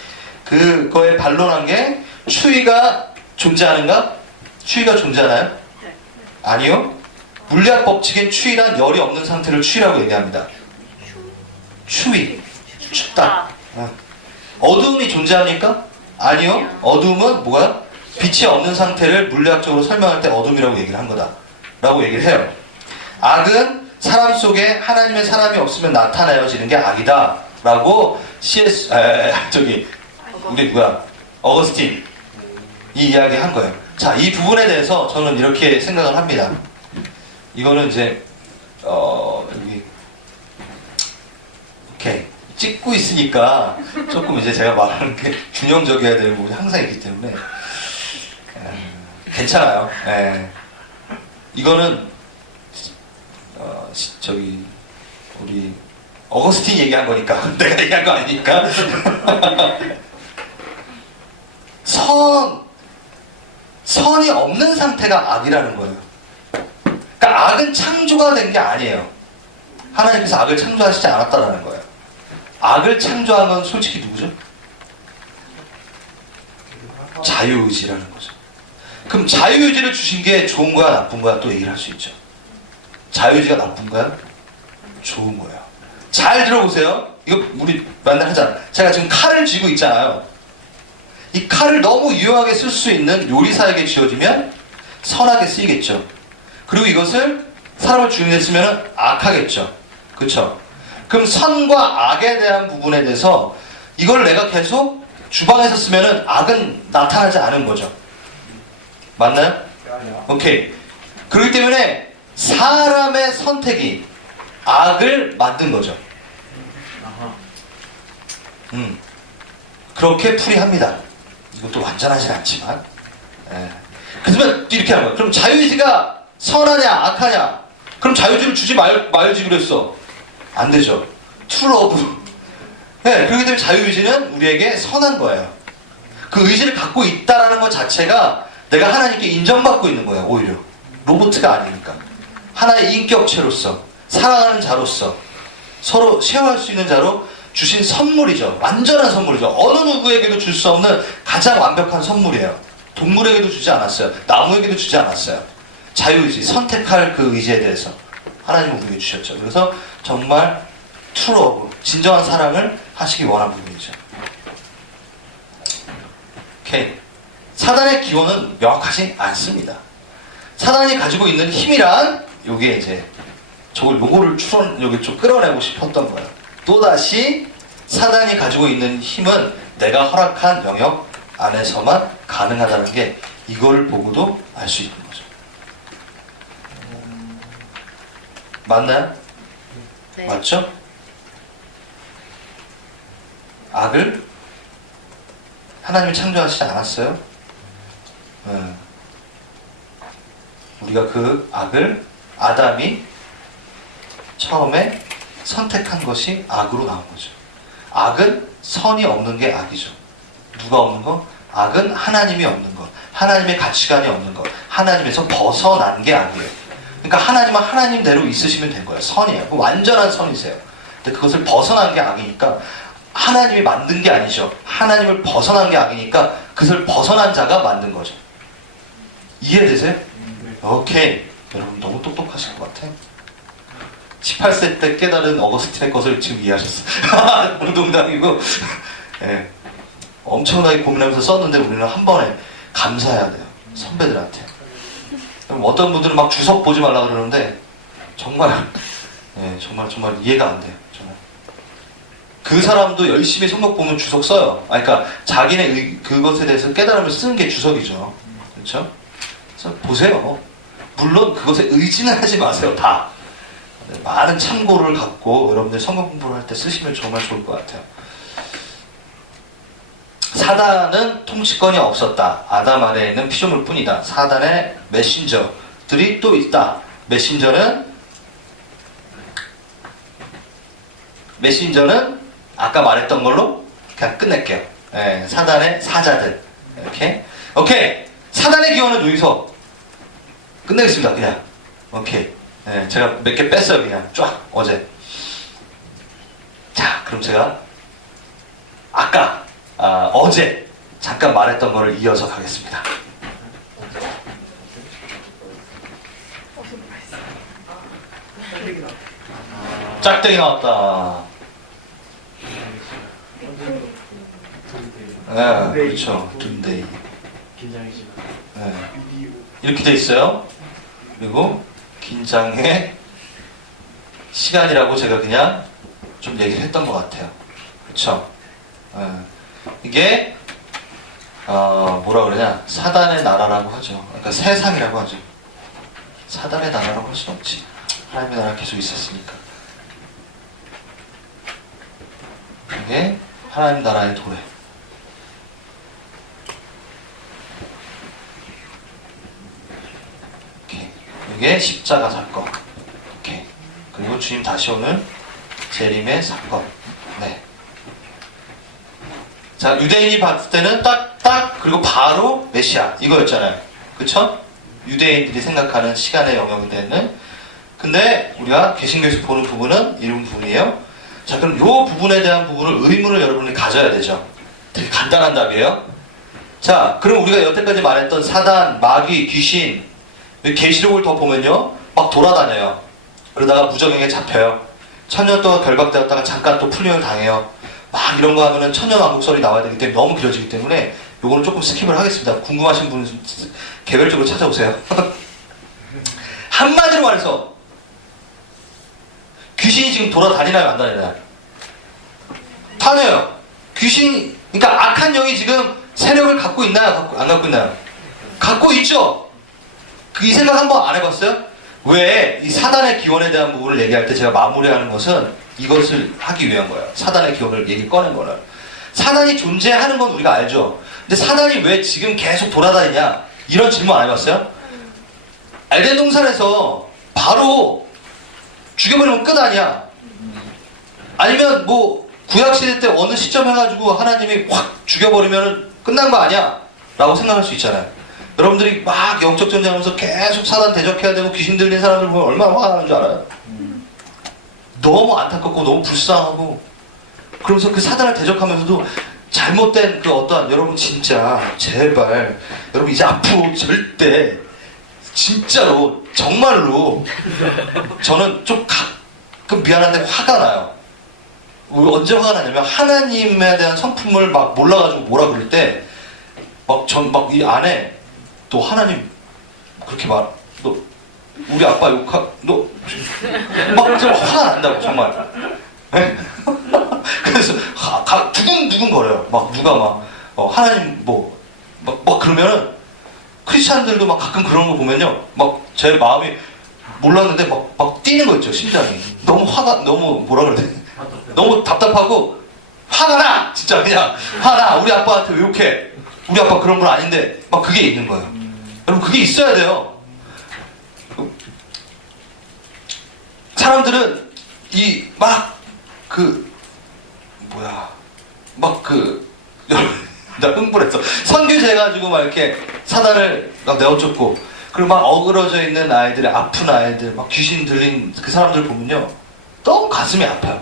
그거에 반론한 게 추위가 존재하는가? 추위가 존재하나요? 아니요. 물리학 법칙엔 추위란 열이 없는 상태를 추위라고 얘기합니다. 추위. 춥다. 어두움이 존재합니까? 아니요. 어두움은 뭐야? 빛이 없는 상태를 물리학적으로 설명할 때 어둠이라고 얘기를 한 거다. 라고 얘기를 해요. 악은 사람 속에 하나님의 사람이 없으면 나타나여지는 게 악이다. 라고 우리 누구야? 어거스틴이 이야기 한 거예요. 자, 이 부분에 대해서 저는 이렇게 생각을 합니다. 이거는 이제, 여기, 오케이. 찍고 있으니까 조금 이제 제가 말하는 게 균형적이어야 되는 부분이 항상 있기 때문에, 괜찮아요. 이거는, 우리, 어거스틴 얘기한 거니까. 내가 얘기한 거 아니니까. 선이 없는 상태가 악이라는 거예요. 그러니까 악은 창조가 된 게 아니에요. 하나님께서 악을 창조하시지 않았다라는 거예요. 악을 창조한 건 솔직히 누구죠? 자유의지라는 거죠. 그럼 자유의지를 주신 게 좋은 거야, 나쁜 거야? 또 얘기를 할 수 있죠. 자유의지가 나쁜 거야? 좋은 거예요. 잘 들어보세요. 이거 우리 맨날 하잖아. 제가 지금 칼을 쥐고 있잖아요. 이 칼을 너무 유용하게 쓸 수 있는 요리사에게 쥐어지면 선하게 쓰이겠죠. 그리고 이것을 사람을 주인에 쓰면 악하겠죠. 그렇죠? 그럼 선과 악에 대한 부분에 대해서 이걸 내가 계속 주방에서 쓰면 악은 나타나지 않은 거죠. 맞나요? 오케이. 그렇기 때문에 사람의 선택이 악을 만든 거죠. 그렇게 풀이합니다. 이것도 완전하진 않지만. 그러면 이렇게 하는 거예요. 그럼 자유의지가 선하냐 악하냐? 그럼 자유의지를 주지 말지 그랬어. 안 되죠. 트러블. 그렇기 때문에 자유의지는 우리에게 선한 거예요. 그 의지를 갖고 있다라는 것 자체가 내가 하나님께 인정받고 있는 거예요. 오히려 로봇가 아니니까 하나의 인격체로서 사랑하는 자로서 서로 쉐어할 수 있는 자로 주신 선물이죠. 완전한 선물이죠. 어느 누구에게도 줄 수 없는 가장 완벽한 선물이에요. 동물에게도 주지 않았어요. 나무에게도 주지 않았어요. 자유의지, 선택할 그 의지에 대해서 하나님은 우리에게 주셨죠. 그래서 정말 트루 진정한 사랑을 하시기 원한 부분이죠. 오케이. 사단의 기원은 명확하지 않습니다. 사단이 가지고 있는 힘이란 요게 이제 저걸 요거를 여기 좀 끌어내고 싶었던 거예요. 또다시 사단이 가지고 있는 힘은 내가 허락한 영역 안에서만 가능하다는 게 이걸 보고도 알 수 있는 거죠. 맞나요? 네. 맞죠? 악을 하나님이 창조하시지 않았어요? 네. 우리가 그 악을 아담이 처음에 선택한 것이 악으로 나온 거죠. 악은 선이 없는 게 악이죠. 누가 없는 거? 악은 하나님이 없는 것, 하나님의 가치관이 없는 것, 하나님에서 벗어난 게 악이에요. 그러니까 하나님은 하나님대로 있으시면 된 거예요. 선이에요. 완전한 선이세요. 근데 그것을 벗어난 게 악이니까 하나님이 만든 게 아니죠. 하나님을 벗어난 게 악이니까 그것을 벗어난 자가 만든 거죠. 이해되세요? 오케이. 여러분 너무 똑똑하신 것 같아요. 18세 때 깨달은 어거스틴의 것을 지금 이해하셨어요. 농담이고 네. 엄청나게 고민하면서 썼는데 우리는 한 번에 감사해야 돼요. 선배들한테. 어떤 분들은 막 주석 보지 말라 그러는데 정말 네, 정말 이해가 안 돼요. 정말. 그 사람도 열심히 성경 보면 주석 써요. 그러니까 자기네 그것에 대해서 깨달음을 쓰는 게 주석이죠. 그렇죠? 그래서 보세요. 물론 그것에 의지는 하지 마세요. 다. 많은 참고를 갖고 여러분들 성경 공부를 할 때 쓰시면 정말 좋을 것 같아요. 사단은 통치권이 없었다. 아담 아래에 있는 피조물 뿐이다. 사단의 메신저들이 또 있다. 메신저는 아까 말했던 걸로 그냥 끝낼게요. 네, 사단의 사자들. 이렇게. 오케이. 사단의 기원은 여기서 끝내겠습니다. 그냥. 오케이. 네, 제가 몇 개 뺐어요. 그냥 쫙 어제. 자, 그럼 제가 아까 어제 잠깐 말했던 거를 이어서 가겠습니다. 짝대기 나왔다. 네, 그렇죠. 둠데이. 네. 이렇게 돼 있어요. 그리고 긴장의 시간이라고 제가 그냥 좀 얘기를 했던 것 같아요. 그렇죠. 네. 이게 뭐라 그러냐, 사단의 나라라고 하죠. 그러니까 세상이라고 하죠. 사단의 나라라고 할 수는 없지. 하나님의 나라가 계속 있었으니까. 이게 하나님 나라의 도래. 오케이. 이게 십자가 사건. 오케이. 그리고 주님 다시 오는 재림의 사건. 네. 자, 유대인이 봤을 때는 딱 그리고 바로 메시아 이거였잖아요. 그쵸? 유대인들이 생각하는 시간의 영역에는. 근데 우리가 개신교에서 보는 부분은 이런 부분이에요. 자, 그럼 이 부분에 대한 부분을 의문을 여러분이 가져야 되죠. 되게 간단한 답이에요. 자, 그럼 우리가 여태까지 말했던 사단, 마귀, 귀신, 계시록을 더 보면요, 막 돌아다녀요. 그러다가 무적에게 잡혀요. 천년 동안 결박되었다가 잠깐 또 풀림을 당해요. 막 이런 거 하면은 천년왕국설이 나와야 되기 때문에 너무 길어지기 때문에 요거는 조금 스킵을 하겠습니다. 궁금하신 분은 개별적으로 찾아오세요. 한마디로 말해서 귀신이 지금 돌아다니나요, 안 다니나요? 다녀요. 귀신, 그러니까 악한 영이 지금 세력을 갖고 있나요? 안 갖고 있나요? 갖고 있죠? 이 생각 한번 안 해봤어요? 왜 이 사단의 기원에 대한 부분을 얘기할 때 제가 마무리하는 것은 이것을 하기 위한 거예요. 사단의 기원을 얘기 꺼낸 거는. 사단이 존재하는 건 우리가 알죠. 근데 사단이 왜 지금 계속 돌아다니냐? 이런 질문 안 해봤어요? 에덴 동산에서 바로 죽여버리면 끝 아니야? 아니면 뭐 구약시대 때 어느 시점 해가지고 하나님이 확 죽여버리면 끝난 거 아니야? 라고 생각할 수 있잖아요. 여러분들이 막 영적 전쟁하면서 계속 사단 대적해야 되고 귀신 들린 사람들 보면 얼마나 화가 나는 줄 알아요? 너무 안타깝고 너무 불쌍하고, 그러면서 그 사단을 대적하면서도 잘못된 그 어떠한, 여러분 진짜 제발 여러분 이제 앞으로 절대 진짜로 정말로 저는 좀 가끔 미안한데 화가 나요. 언제 화가 나냐면 하나님에 대한 성품을 막 몰라가지고 뭐라 그럴 때 막 전 막 이 안에 너 하나님 그렇게 너 우리 아빠 너 막 좀 화가 난다고 정말. 그래서 두근두근 거려요. 막 누가 막 하나님 막 그러면은 크리스찬들도 막 가끔 그런 거 보면요, 막 제 마음이 몰랐는데 막 뛰는 거 있죠, 심장이. 너무 뭐라 그래야 돼? 너무 답답하고 화가 나! 진짜 그냥 화나. 우리 아빠한테 왜 욕해? 우리 아빠 그런 분 아닌데. 막 그게 있는 거예요. 여러분 그게 있어야 돼요. 사람들은 이 막 나 흥분했어. 선교제 해가지고 막 이렇게 사단을 막 내어쫓고, 그리고 막 어그러져 있는 아이들, 아픈 아이들, 막 귀신 들린 그 사람들 보면요, 너무 가슴이 아파요.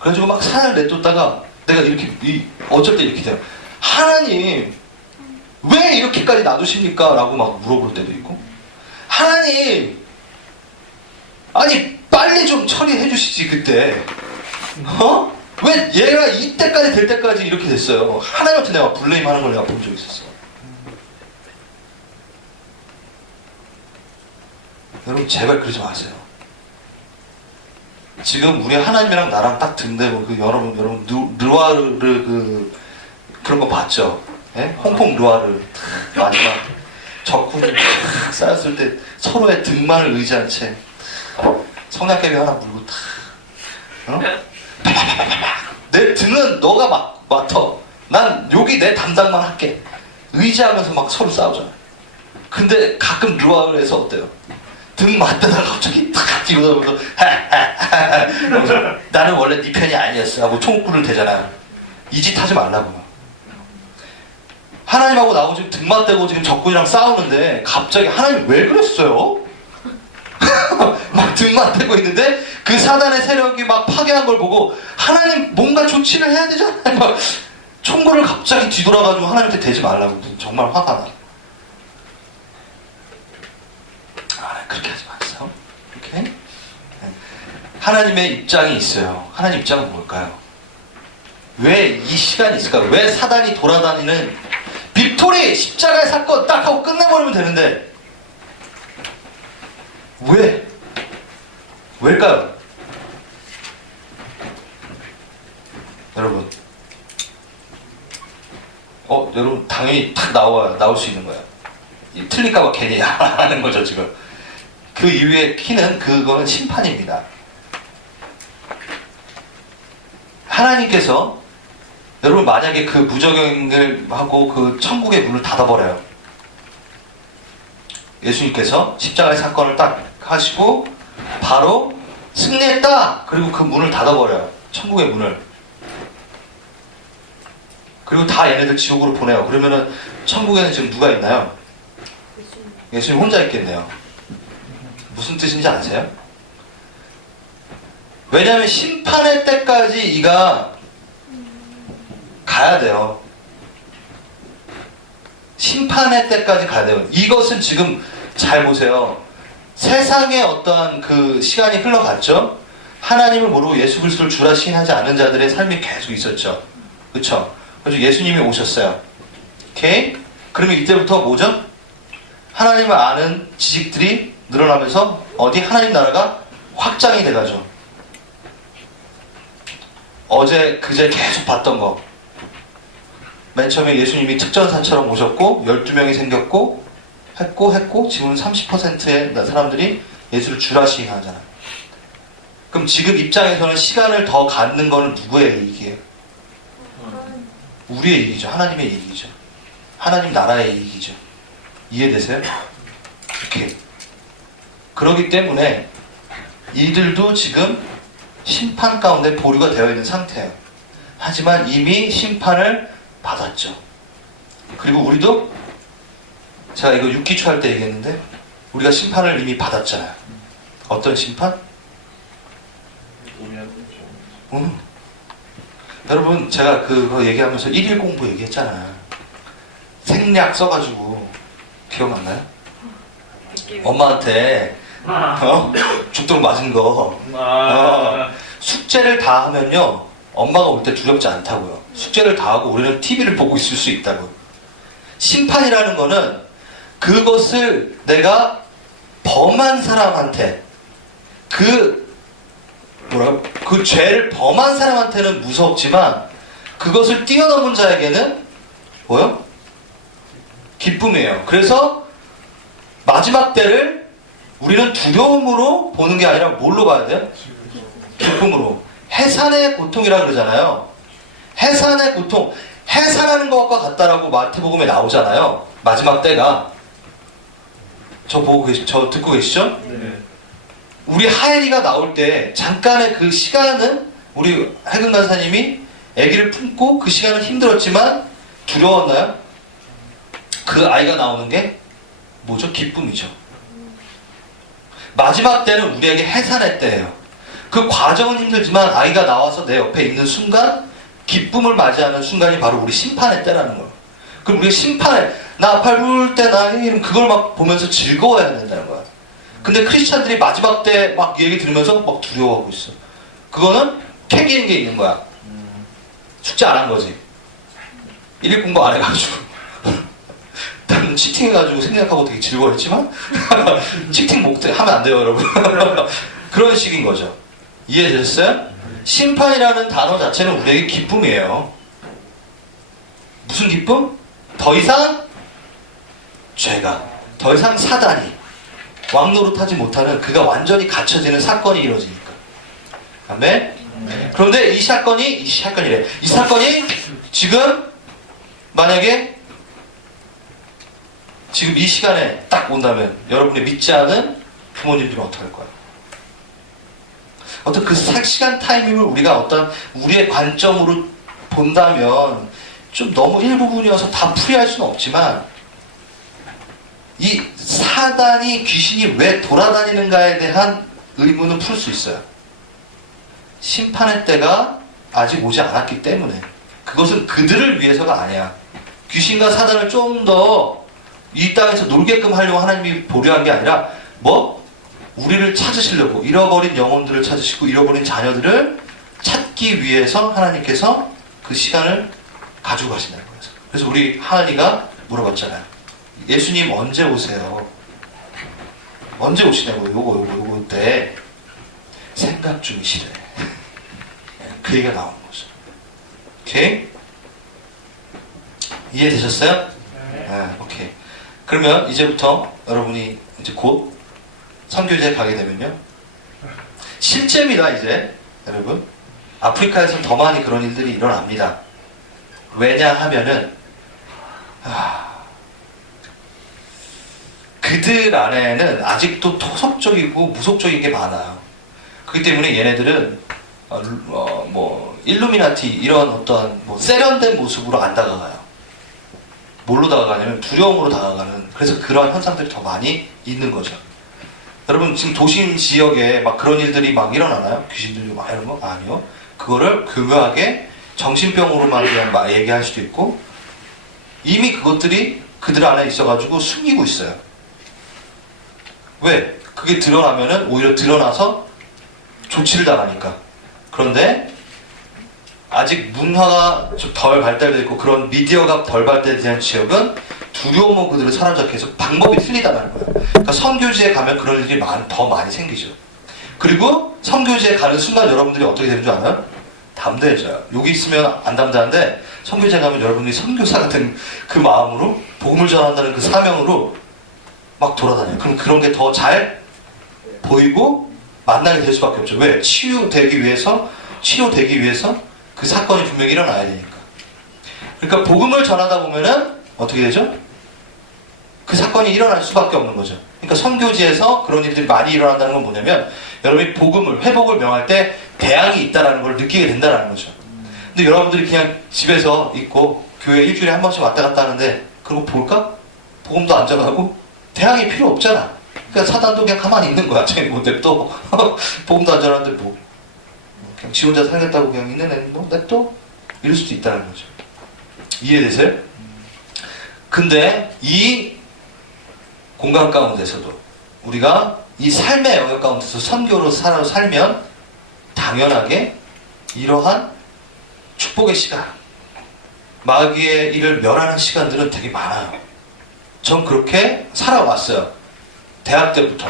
그래가지고 막 사단을 내쫓다가 내가 이렇게 어쩔 때 이렇게 돼요. 하나님 왜 이렇게까지 놔두십니까? 라고 막 물어볼 때도 있고, 하나님 아니 빨리 좀 처리해 주시지 그때. 왜 얘가 이때까지 될 때까지 이렇게 됐어요. 하나님한테 내가 블레임 하는 걸 내가 본 적이 있었어. 여러분 제발 그러지 마세요. 지금 우리 하나님이랑 나랑 딱 등대고, 여러분 르와르 그런 거 봤죠? 예? 홍콩 르와르 마지막 적군이 쌓였을 때 서로의 등만을 의지한 채 성냥개비 하나 물고 내 등은 너가 맡아. 난 여기 내 담당만 할게. 의지하면서 막 서로 싸우잖아. 근데 가끔 르와르에서 어때요? 등 맞다가 갑자기 탁 뒤로 나오면서 나는 원래 네 편이 아니었어 하고 총구를 대잖아. 이 짓 하지 말라고요. 하나님하고 나하고 지금 등 맞대고 지금 적군이랑 싸우는데 갑자기 하나님 왜 그랬어요? 막 등 맞대고 있는데 그 사단의 세력이 막 파괴한 걸 보고 하나님 뭔가 조치를 해야 되잖아요. 막 총구를 갑자기 뒤돌아가지고 하나님한테 대지 말라고. 정말 화가 나. 그렇게 하지 마세요. 이렇게 하나님의 입장이 있어요. 하나님 입장은 뭘까요? 왜 이 시간이 있을까요? 왜 사단이 돌아다니는 빅토리 십자가의 사건 딱 하고 끝내버리면 되는데 왜일까요? 여러분 여러분 당연히 탁 나올 수 있는 거예요. 틀릴까봐 괜히 하는 거죠 지금. 그 이후의 키는 그거는 심판입니다. 하나님께서 여러분 만약에 그 무적행을 하고 그 천국의 문을 닫아버려요. 예수님께서 십자가의 사건을 딱 하시고 바로 승리했다. 그리고 그 문을 닫아버려요. 천국의 문을. 그리고 다 얘네들 지옥으로 보내요. 그러면은 천국에는 지금 누가 있나요? 예수님 혼자 있겠네요. 무슨 뜻인지 아세요? 왜냐하면 심판의 때까지 이가 가야 돼요. 심판의 때까지 가야 돼요. 이것은 지금 잘 보세요. 세상에 어떠한 그 시간이 흘러갔죠. 하나님을 모르고 예수 그리스도를 주라 시인하지 않은 자들의 삶이 계속 있었죠. 그렇죠? 그래서 예수님이 오셨어요. 오케이? 그러면 이때부터 뭐죠? 하나님을 아는 지식들이 늘어나면서 어디 하나님 나라가 확장이 돼가죠. 어제 그제 계속 봤던 거. 맨 처음에 예수님이 특전사처럼 오셨고 12명이 생겼고 했고 지금은 30%의 사람들이 예수를 주라 시인하잖아요. 그럼 지금 입장에서는 시간을 더 갖는 거는 누구의 이익이에요? 우리의 이익이죠. 하나님의 이익이죠. 하나님 나라의 이익이죠. 이해되세요? 이렇게. 그렇기 때문에 이들도 지금 심판 가운데 보류가 되어 있는 상태예요. 하지만 이미 심판을 받았죠. 그리고 우리도 제가 이거 6기초 할 때 얘기했는데 우리가 심판을 이미 받았잖아요. 어떤 심판? 여러분 제가 그거 얘기하면서 1일 공부 얘기했잖아요. 생략 써가지고 기억나나요? 엄마한테 죽도록 맞은 거 숙제를 다 하면요 엄마가 올 때 두렵지 않다고요. 숙제를 다 하고 우리는 TV를 보고 있을 수 있다고요. 심판이라는 거는 그것을 내가 범한 사람한테 그 죄를 범한 사람한테는 무섭지만 그것을 뛰어넘은 자에게는 뭐요? 기쁨이에요. 그래서 마지막 때를 우리는 두려움으로 보는 게 아니라 뭘로 봐야 돼요? 기쁨으로. 해산의 고통이라 그러잖아요. 해산의 고통, 해산하는 것과 같다라고 마태복음에 나오잖아요. 마지막 때가. 저 듣고 계시죠? 네. 우리 하엘이가 나올 때 잠깐의 그 시간은 우리 해근 간사님이 아기를 품고 그 시간은 힘들었지만 두려웠나요? 그 아이가 나오는 게 뭐죠? 기쁨이죠. 마지막 때는 우리에게 해산의 때예요. 그 과정은 힘들지만 아이가 나와서 내 옆에 있는 순간 기쁨을 맞이하는 순간이 바로 우리 심판의 때라는 거예요. 그럼 우리가 심판에 나팔 불 때 나의 그걸 막 보면서 즐거워해야 된다는 거야. 근데 크리스찬들이 마지막 때 막 얘기 들으면서 막 두려워하고 있어. 그거는 캐기는 게 있는 거야. 숙제 안 한 거지. 일일 공부 안 해가지고. 나는 치팅해가지고 생각하고 되게 즐거워했지만 치팅 하면 안 돼요, 여러분. 그런 식인 거죠. 이해되셨어요? 심판이라는 단어 자체는 우리에게 기쁨이에요. 무슨 기쁨? 더 이상 죄가, 더 이상 사단이 왕노릇하지 못하는 그가 완전히 갇혀지는 사건이 이루어지니까. 아멘? 그런데 이 사건이 지금 만약에 지금 이 시간에 딱 온다면 여러분이 믿지 않은 부모님들은 어떻게 할 거예요? 어떤 그 시간 타이밍을 우리가 어떤 우리의 관점으로 본다면 좀 너무 일부분이어서 다 풀이할 수는 없지만 이 사단이 귀신이 왜 돌아다니는가에 대한 의문은 풀 수 있어요. 심판의 때가 아직 오지 않았기 때문에. 그것은 그들을 위해서가 아니야. 귀신과 사단을 좀 더 이 땅에서 놀게끔 하려고 하나님이 보려한 게 아니라 우리를 찾으시려고, 잃어버린 영혼들을 찾으시고 잃어버린 자녀들을 찾기 위해서 하나님께서 그 시간을 가지고 가신다는 거예요. 그래서 우리 하은이가 물어봤잖아요. 예수님 언제 오세요? 언제 오시냐고. 요거 때 생각 중이시래. 그 얘기가 나오는 거죠. 오케이? 이해되셨어요? 네, 오케이. 그러면 이제부터 여러분이 이제 곧 선교지에 가게 되면요. 실제입니다, 이제. 여러분. 아프리카에서는 더 많이 그런 일들이 일어납니다. 왜냐하면은, 그들 안에는 아직도 토속적이고 무속적인 게 많아요. 그렇기 때문에 얘네들은, 일루미나티, 이런 어떤, 세련된 모습으로 안 다가가요. 뭘로 다가가냐면 두려움으로 다가가는, 그래서 그런 현상들이 더 많이 있는 거죠. 여러분 지금 도심 지역에 막 그런 일들이 막 일어나나요? 귀신들이 막 이런 거? 아니요. 그거를 교묘하게 정신병으로만 그냥 막 얘기할 수도 있고 이미 그것들이 그들 안에 있어가지고 숨기고 있어요. 왜? 그게 드러나면은 오히려 드러나서 조치를 당하니까. 그런데 아직 문화가 좀 덜 발달되어 있고 그런 미디어가 덜 발달된 지역은 두려움으로 그들을 사로잡기 위해서 방법이 틀리다는 거예요. 그러니까 선교지에 가면 그런 일이 더 많이 생기죠. 그리고 선교지에 가는 순간 여러분들이 어떻게 되는 줄 아나요? 담대해져요. 여기 있으면 안 담대한데 선교지에 가면 여러분들이 선교사 같은 그 마음으로 복음을 전한다는 그 사명으로 막 돌아다녀요. 그럼 그런 게 더 잘 보이고 만나게 될 수밖에 없죠. 왜? 치료되기 위해서 그 사건이 분명히 일어나야 되니까. 그러니까 복음을 전하다 보면은 어떻게 되죠? 그 사건이 일어날 수밖에 없는 거죠. 그러니까 선교지에서 그런 일들이 많이 일어난다는 건 뭐냐면 여러분이 회복을 명할 때 대안이 있다는 걸 느끼게 된다는 거죠. 근데 여러분들이 그냥 집에서 있고 교회 일주일에 한 번씩 왔다 갔다 하는데 그러고 볼까? 복음도 안 전하고 대안이 필요 없잖아. 그러니까 사단도 그냥 가만히 있는 거야. 쟤 냅둬. 복음도 안 전하는데 그냥 지 혼자 살겠다고 그냥 있는 애는 냅둬? 이럴 수도 있다는 거죠. 이해되세요? 근데 이 공간 가운데서도 우리가 이 삶의 영역 가운데서 선교로 살면 당연하게 이러한 축복의 시간, 마귀의 일을 멸하는 시간들은 되게 많아요. 전 그렇게 살아왔어요. 대학 때부터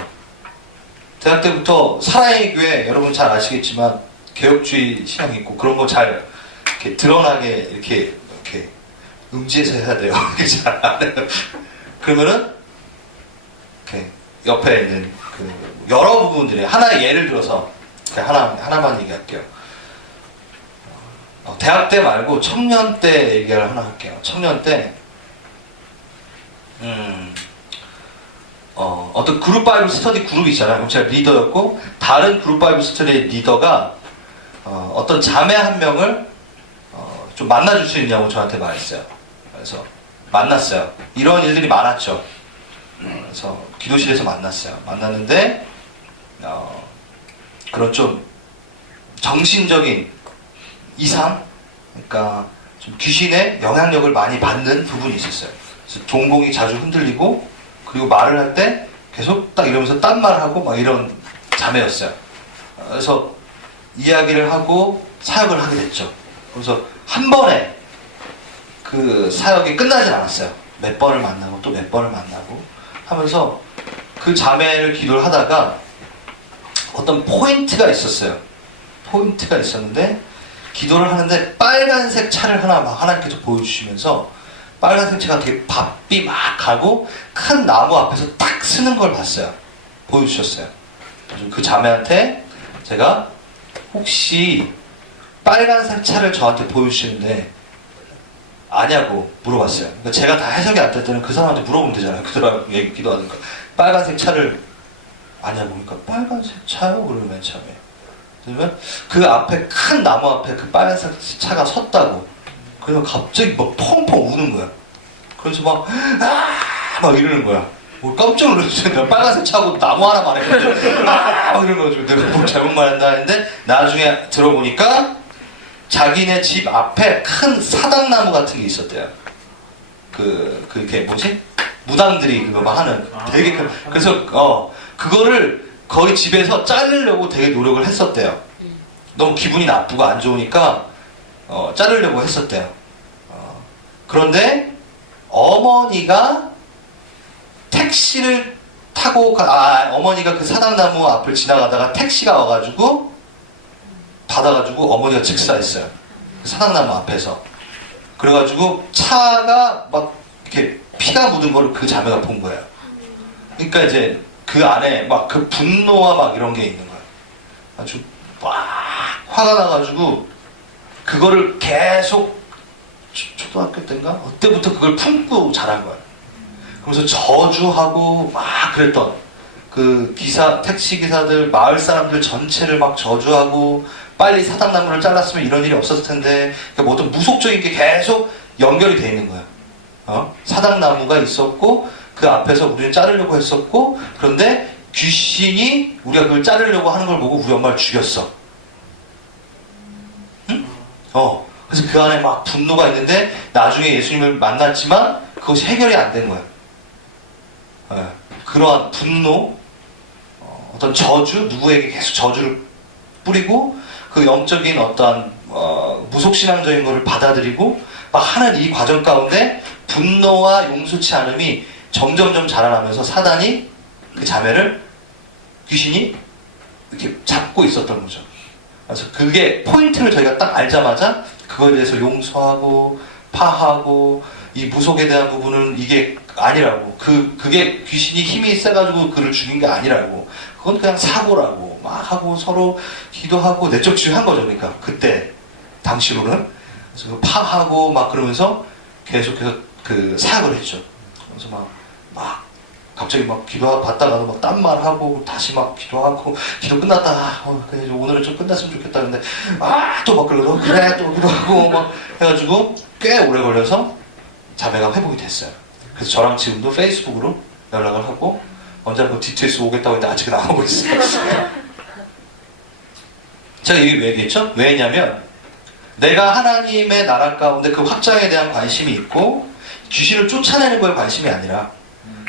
사랑의 교회, 여러분 잘 아시겠지만 개혁주의 신앙이 있고 그런 거 잘 이렇게 드러나게 이렇게 음지에서 해야 돼요. 잘 안 해요. 그러면은 이렇게 옆에 있는 그 여러 부분들이 하나의 예를 들어서 하나만 얘기할게요. 대학 때 말고 청년 때 얘기를 하나 할게요. 청년 때 어떤 그룹 바이블 스터디 그룹이 있잖아요. 그럼 제가 리더였고 다른 그룹 바이블 스터디 리더가 어떤 자매 한 명을 좀 만나줄 수 있냐고 저한테 말했어요. 그래서 만났어요. 이런 일들이 많았죠. 그래서 기도실에서 만났어요. 만났는데 그런 좀 정신적인 이상, 그러니까 좀 귀신의 영향력을 많이 받는 부분이 있었어요. 그래서 종공이 자주 흔들리고 그리고 말을 할 때 계속 딱 이러면서 딴 말하고 막 이런 자매였어요. 그래서 이야기를 하고 사역을 하게 됐죠. 그래서 한 번에 그 사역이 끝나진 않았어요. 몇 번을 만나고 또 몇 번을 만나고 하면서 그 자매를 기도를 하다가 어떤 포인트가 있었어요. 포인트가 있었는데 기도를 하는데 빨간색 차를 하나 막 하나님께서 보여주시면서 빨간색 차가 되게 바삐 막 가고 큰 나무 앞에서 딱 서는 걸 봤어요. 보여주셨어요. 그래서 그 자매한테 제가 혹시 빨간색 차를 저한테 보여주시는데 아냐고 물어봤어요. 그러니까 제가 다 해석이 안 될 때는 그 사람한테 물어보면 되잖아요. 그 사람 얘기 기도하니까 빨간색 차를 아냐고 그러니까 빨간색 차요? 그러면 맨 처음에 그러면 그 앞에 큰 나무 앞에 그 빨간색 차가 섰다고. 그러면 갑자기 막 펑펑 우는 거야. 그래서 막 이러는 거야. 뭐 깜짝 놀랐어요. 빨간색 차고 나무 하나만 했거든. 막 이러는 거죠. 내가 뭐 잘못 말했나 했는데 나중에 들어보니까 자기네 집 앞에 큰 사당나무 같은 게 있었대요. 그게 뭐지? 무당들이 그거 막 하는 되게 큰. 그래서 그거를 거의 집에서 자르려고 되게 노력을 했었대요. 너무 기분이 나쁘고 안 좋으니까 자르려고 했었대요. 그런데 어머니가 택시를 타고 어머니가 그 사당나무 앞을 지나가다가 택시가 와가지고 받아가지고 어머니가 즉사했어요. 그 사당나무 앞에서. 그래가지고 차가 막 이렇게 피가 묻은 거를 그 자매가 본 거예요. 그러니까 이제 그 안에 막 그 분노와 막 이런 게 있는 거예요. 아주 막 화가 나가지고 그거를 계속 초등학교 때인가? 그때부터 그걸 품고 자란 거예요. 그러면서 저주하고 막 그랬던 그 택시 기사들, 마을 사람들 전체를 막 저주하고 빨리 사당나무를 잘랐으면 이런 일이 없었을 텐데 그러니까 뭐 어떤 무속적인 게 계속 연결이 돼 있는 거예요. 사당나무가 있었고 그 앞에서 우리는 자르려고 했었고 그런데 귀신이 우리가 그걸 자르려고 하는 걸 보고 우리 엄마를 죽였어. 응? 그래서 그 안에 막 분노가 있는데 나중에 예수님을 만났지만 그것이 해결이 안 된 거예요. 그러한 분노, 어떤 저주, 누구에게 계속 저주를 뿌리고 그 영적인 어떠한 무속신앙적인 것을 받아들이고 막 하는 이 과정 가운데 분노와 용서치 않음이 점점점 자라나면서 사단이 그 자매를 귀신이 이렇게 잡고 있었던 거죠. 그래서 그게 포인트를 저희가 딱 알자마자 그거에 대해서 용서하고 파하고 이 무속에 대한 부분은 이게 아니라고 그게 귀신이 힘이 세가지고 그를 죽인 게 아니라고 그건 그냥 사고라고 막 하고 서로 기도하고 내적 치유한 거죠. 그러니까 그때 당시로는 그래서 파하고 막 그러면서 계속해서 그 사역을 했죠. 그래서 막 갑자기 막 기도 받다가도 막 딴 말 하고 다시 막 기도하고 기도 끝났다. 그래 오늘은 좀 끝났으면 좋겠다. 근데 또 막 그러고 그래 또 기도하고 막 해가지고 꽤 오래 걸려서 자매가 회복이 됐어요. 그래서 저랑 지금도 페이스북으로 연락을 하고 언제 한번 DTS 오겠다고 했는데 아직은 안 오고 있어요. 제가 이게 왜 얘기했죠? 왜냐면 내가 하나님의 나라 가운데 그 확장에 대한 관심이 있고 귀신을 쫓아내는 거에 관심이 아니라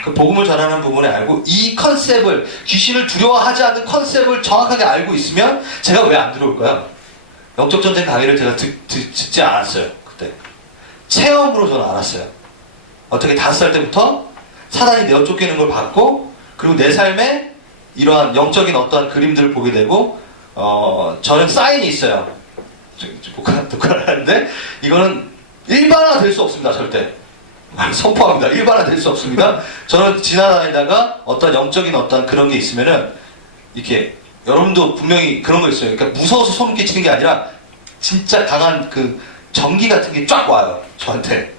그 복음을 전하는 부분에 알고 이 컨셉을 귀신을 두려워하지 않는 컨셉을 정확하게 알고 있으면 제가 왜 안 들어올까요? 영적 전쟁 강의를 제가 듣지 않았어요. 그때 체험으로 저는 알았어요. 어떻게 5살 때부터 사단이 내어 쫓기는 걸 봤고 그리고 내 삶에 이러한 영적인 어떠한 그림들을 보게 되고 저는 사인이 있어요. 녹화를 하는데 이거는 일반화 될 수 없습니다. 절대 선포합니다. 일반화 될 수 없습니다. 저는 지나다니다가 어떤 영적인 어떤 그런 게 있으면은 이렇게 여러분도 분명히 그런 거 있어요. 그러니까 무서워서 소름 끼치는 게 아니라 진짜 강한 그 전기 같은 게 쫙 와요. 저한테.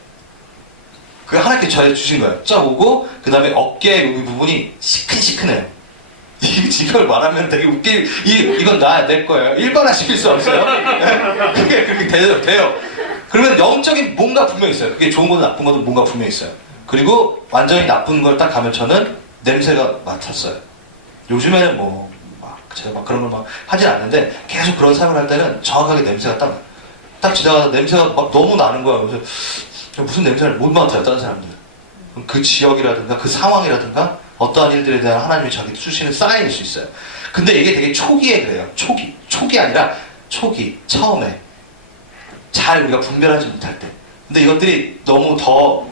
그 하나님께 저한테 주신 거예요. 쫙 오고 그 다음에 어깨 여기 부분이 시큰시큰해요. 이걸 말하면 되게 이건 내 거예요. 일반화시킬 수 없어요. 네? 그게 그렇게 돼요. 그러면 영적인 뭔가 분명히 있어요. 그게 좋은 거든 나쁜 거든 뭔가 분명히 있어요. 그리고 완전히 나쁜 걸 딱 가면 저는 냄새가 맡았어요. 요즘에는 제가 막 그런 걸 막 하진 않는데 계속 그런 삶을 할 때는 정확하게 냄새가 딱 지나가서 냄새가 막 너무 나는 거야. 그래서 무슨 냄새를 못 맡아요, 다른 사람들. 그 지역이라든가 그 상황이라든가 어떠한 일들에 대한 하나님이 저한테 주시는 사인일 수 있어요. 근데 이게 되게 초기에 그래요. 초기 아니라 처음에 잘 우리가 분별하지 못할 때. 근데 이것들이 너무 더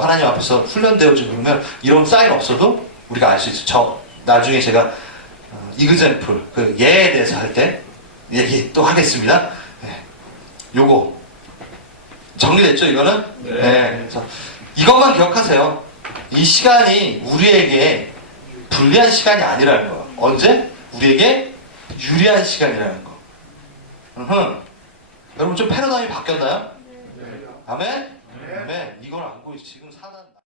하나님 앞에서 훈련되어지고 그러면 이런 사인 없어도 우리가 알 수 있어요. 나중에 제가 이그젠플 그 예에 대해서 할 때 얘기 또 하겠습니다. 네. 요거 정리됐죠, 이거는? 네. 그래서 이것만 기억하세요. 이 시간이 우리에게 불리한 시간이 아니라는 거. 언제? 우리에게 유리한 시간이라는 거. 여러분 좀 패러다임이 바뀌었나요? 아멘? 아멘. 이걸 안고 지금 사단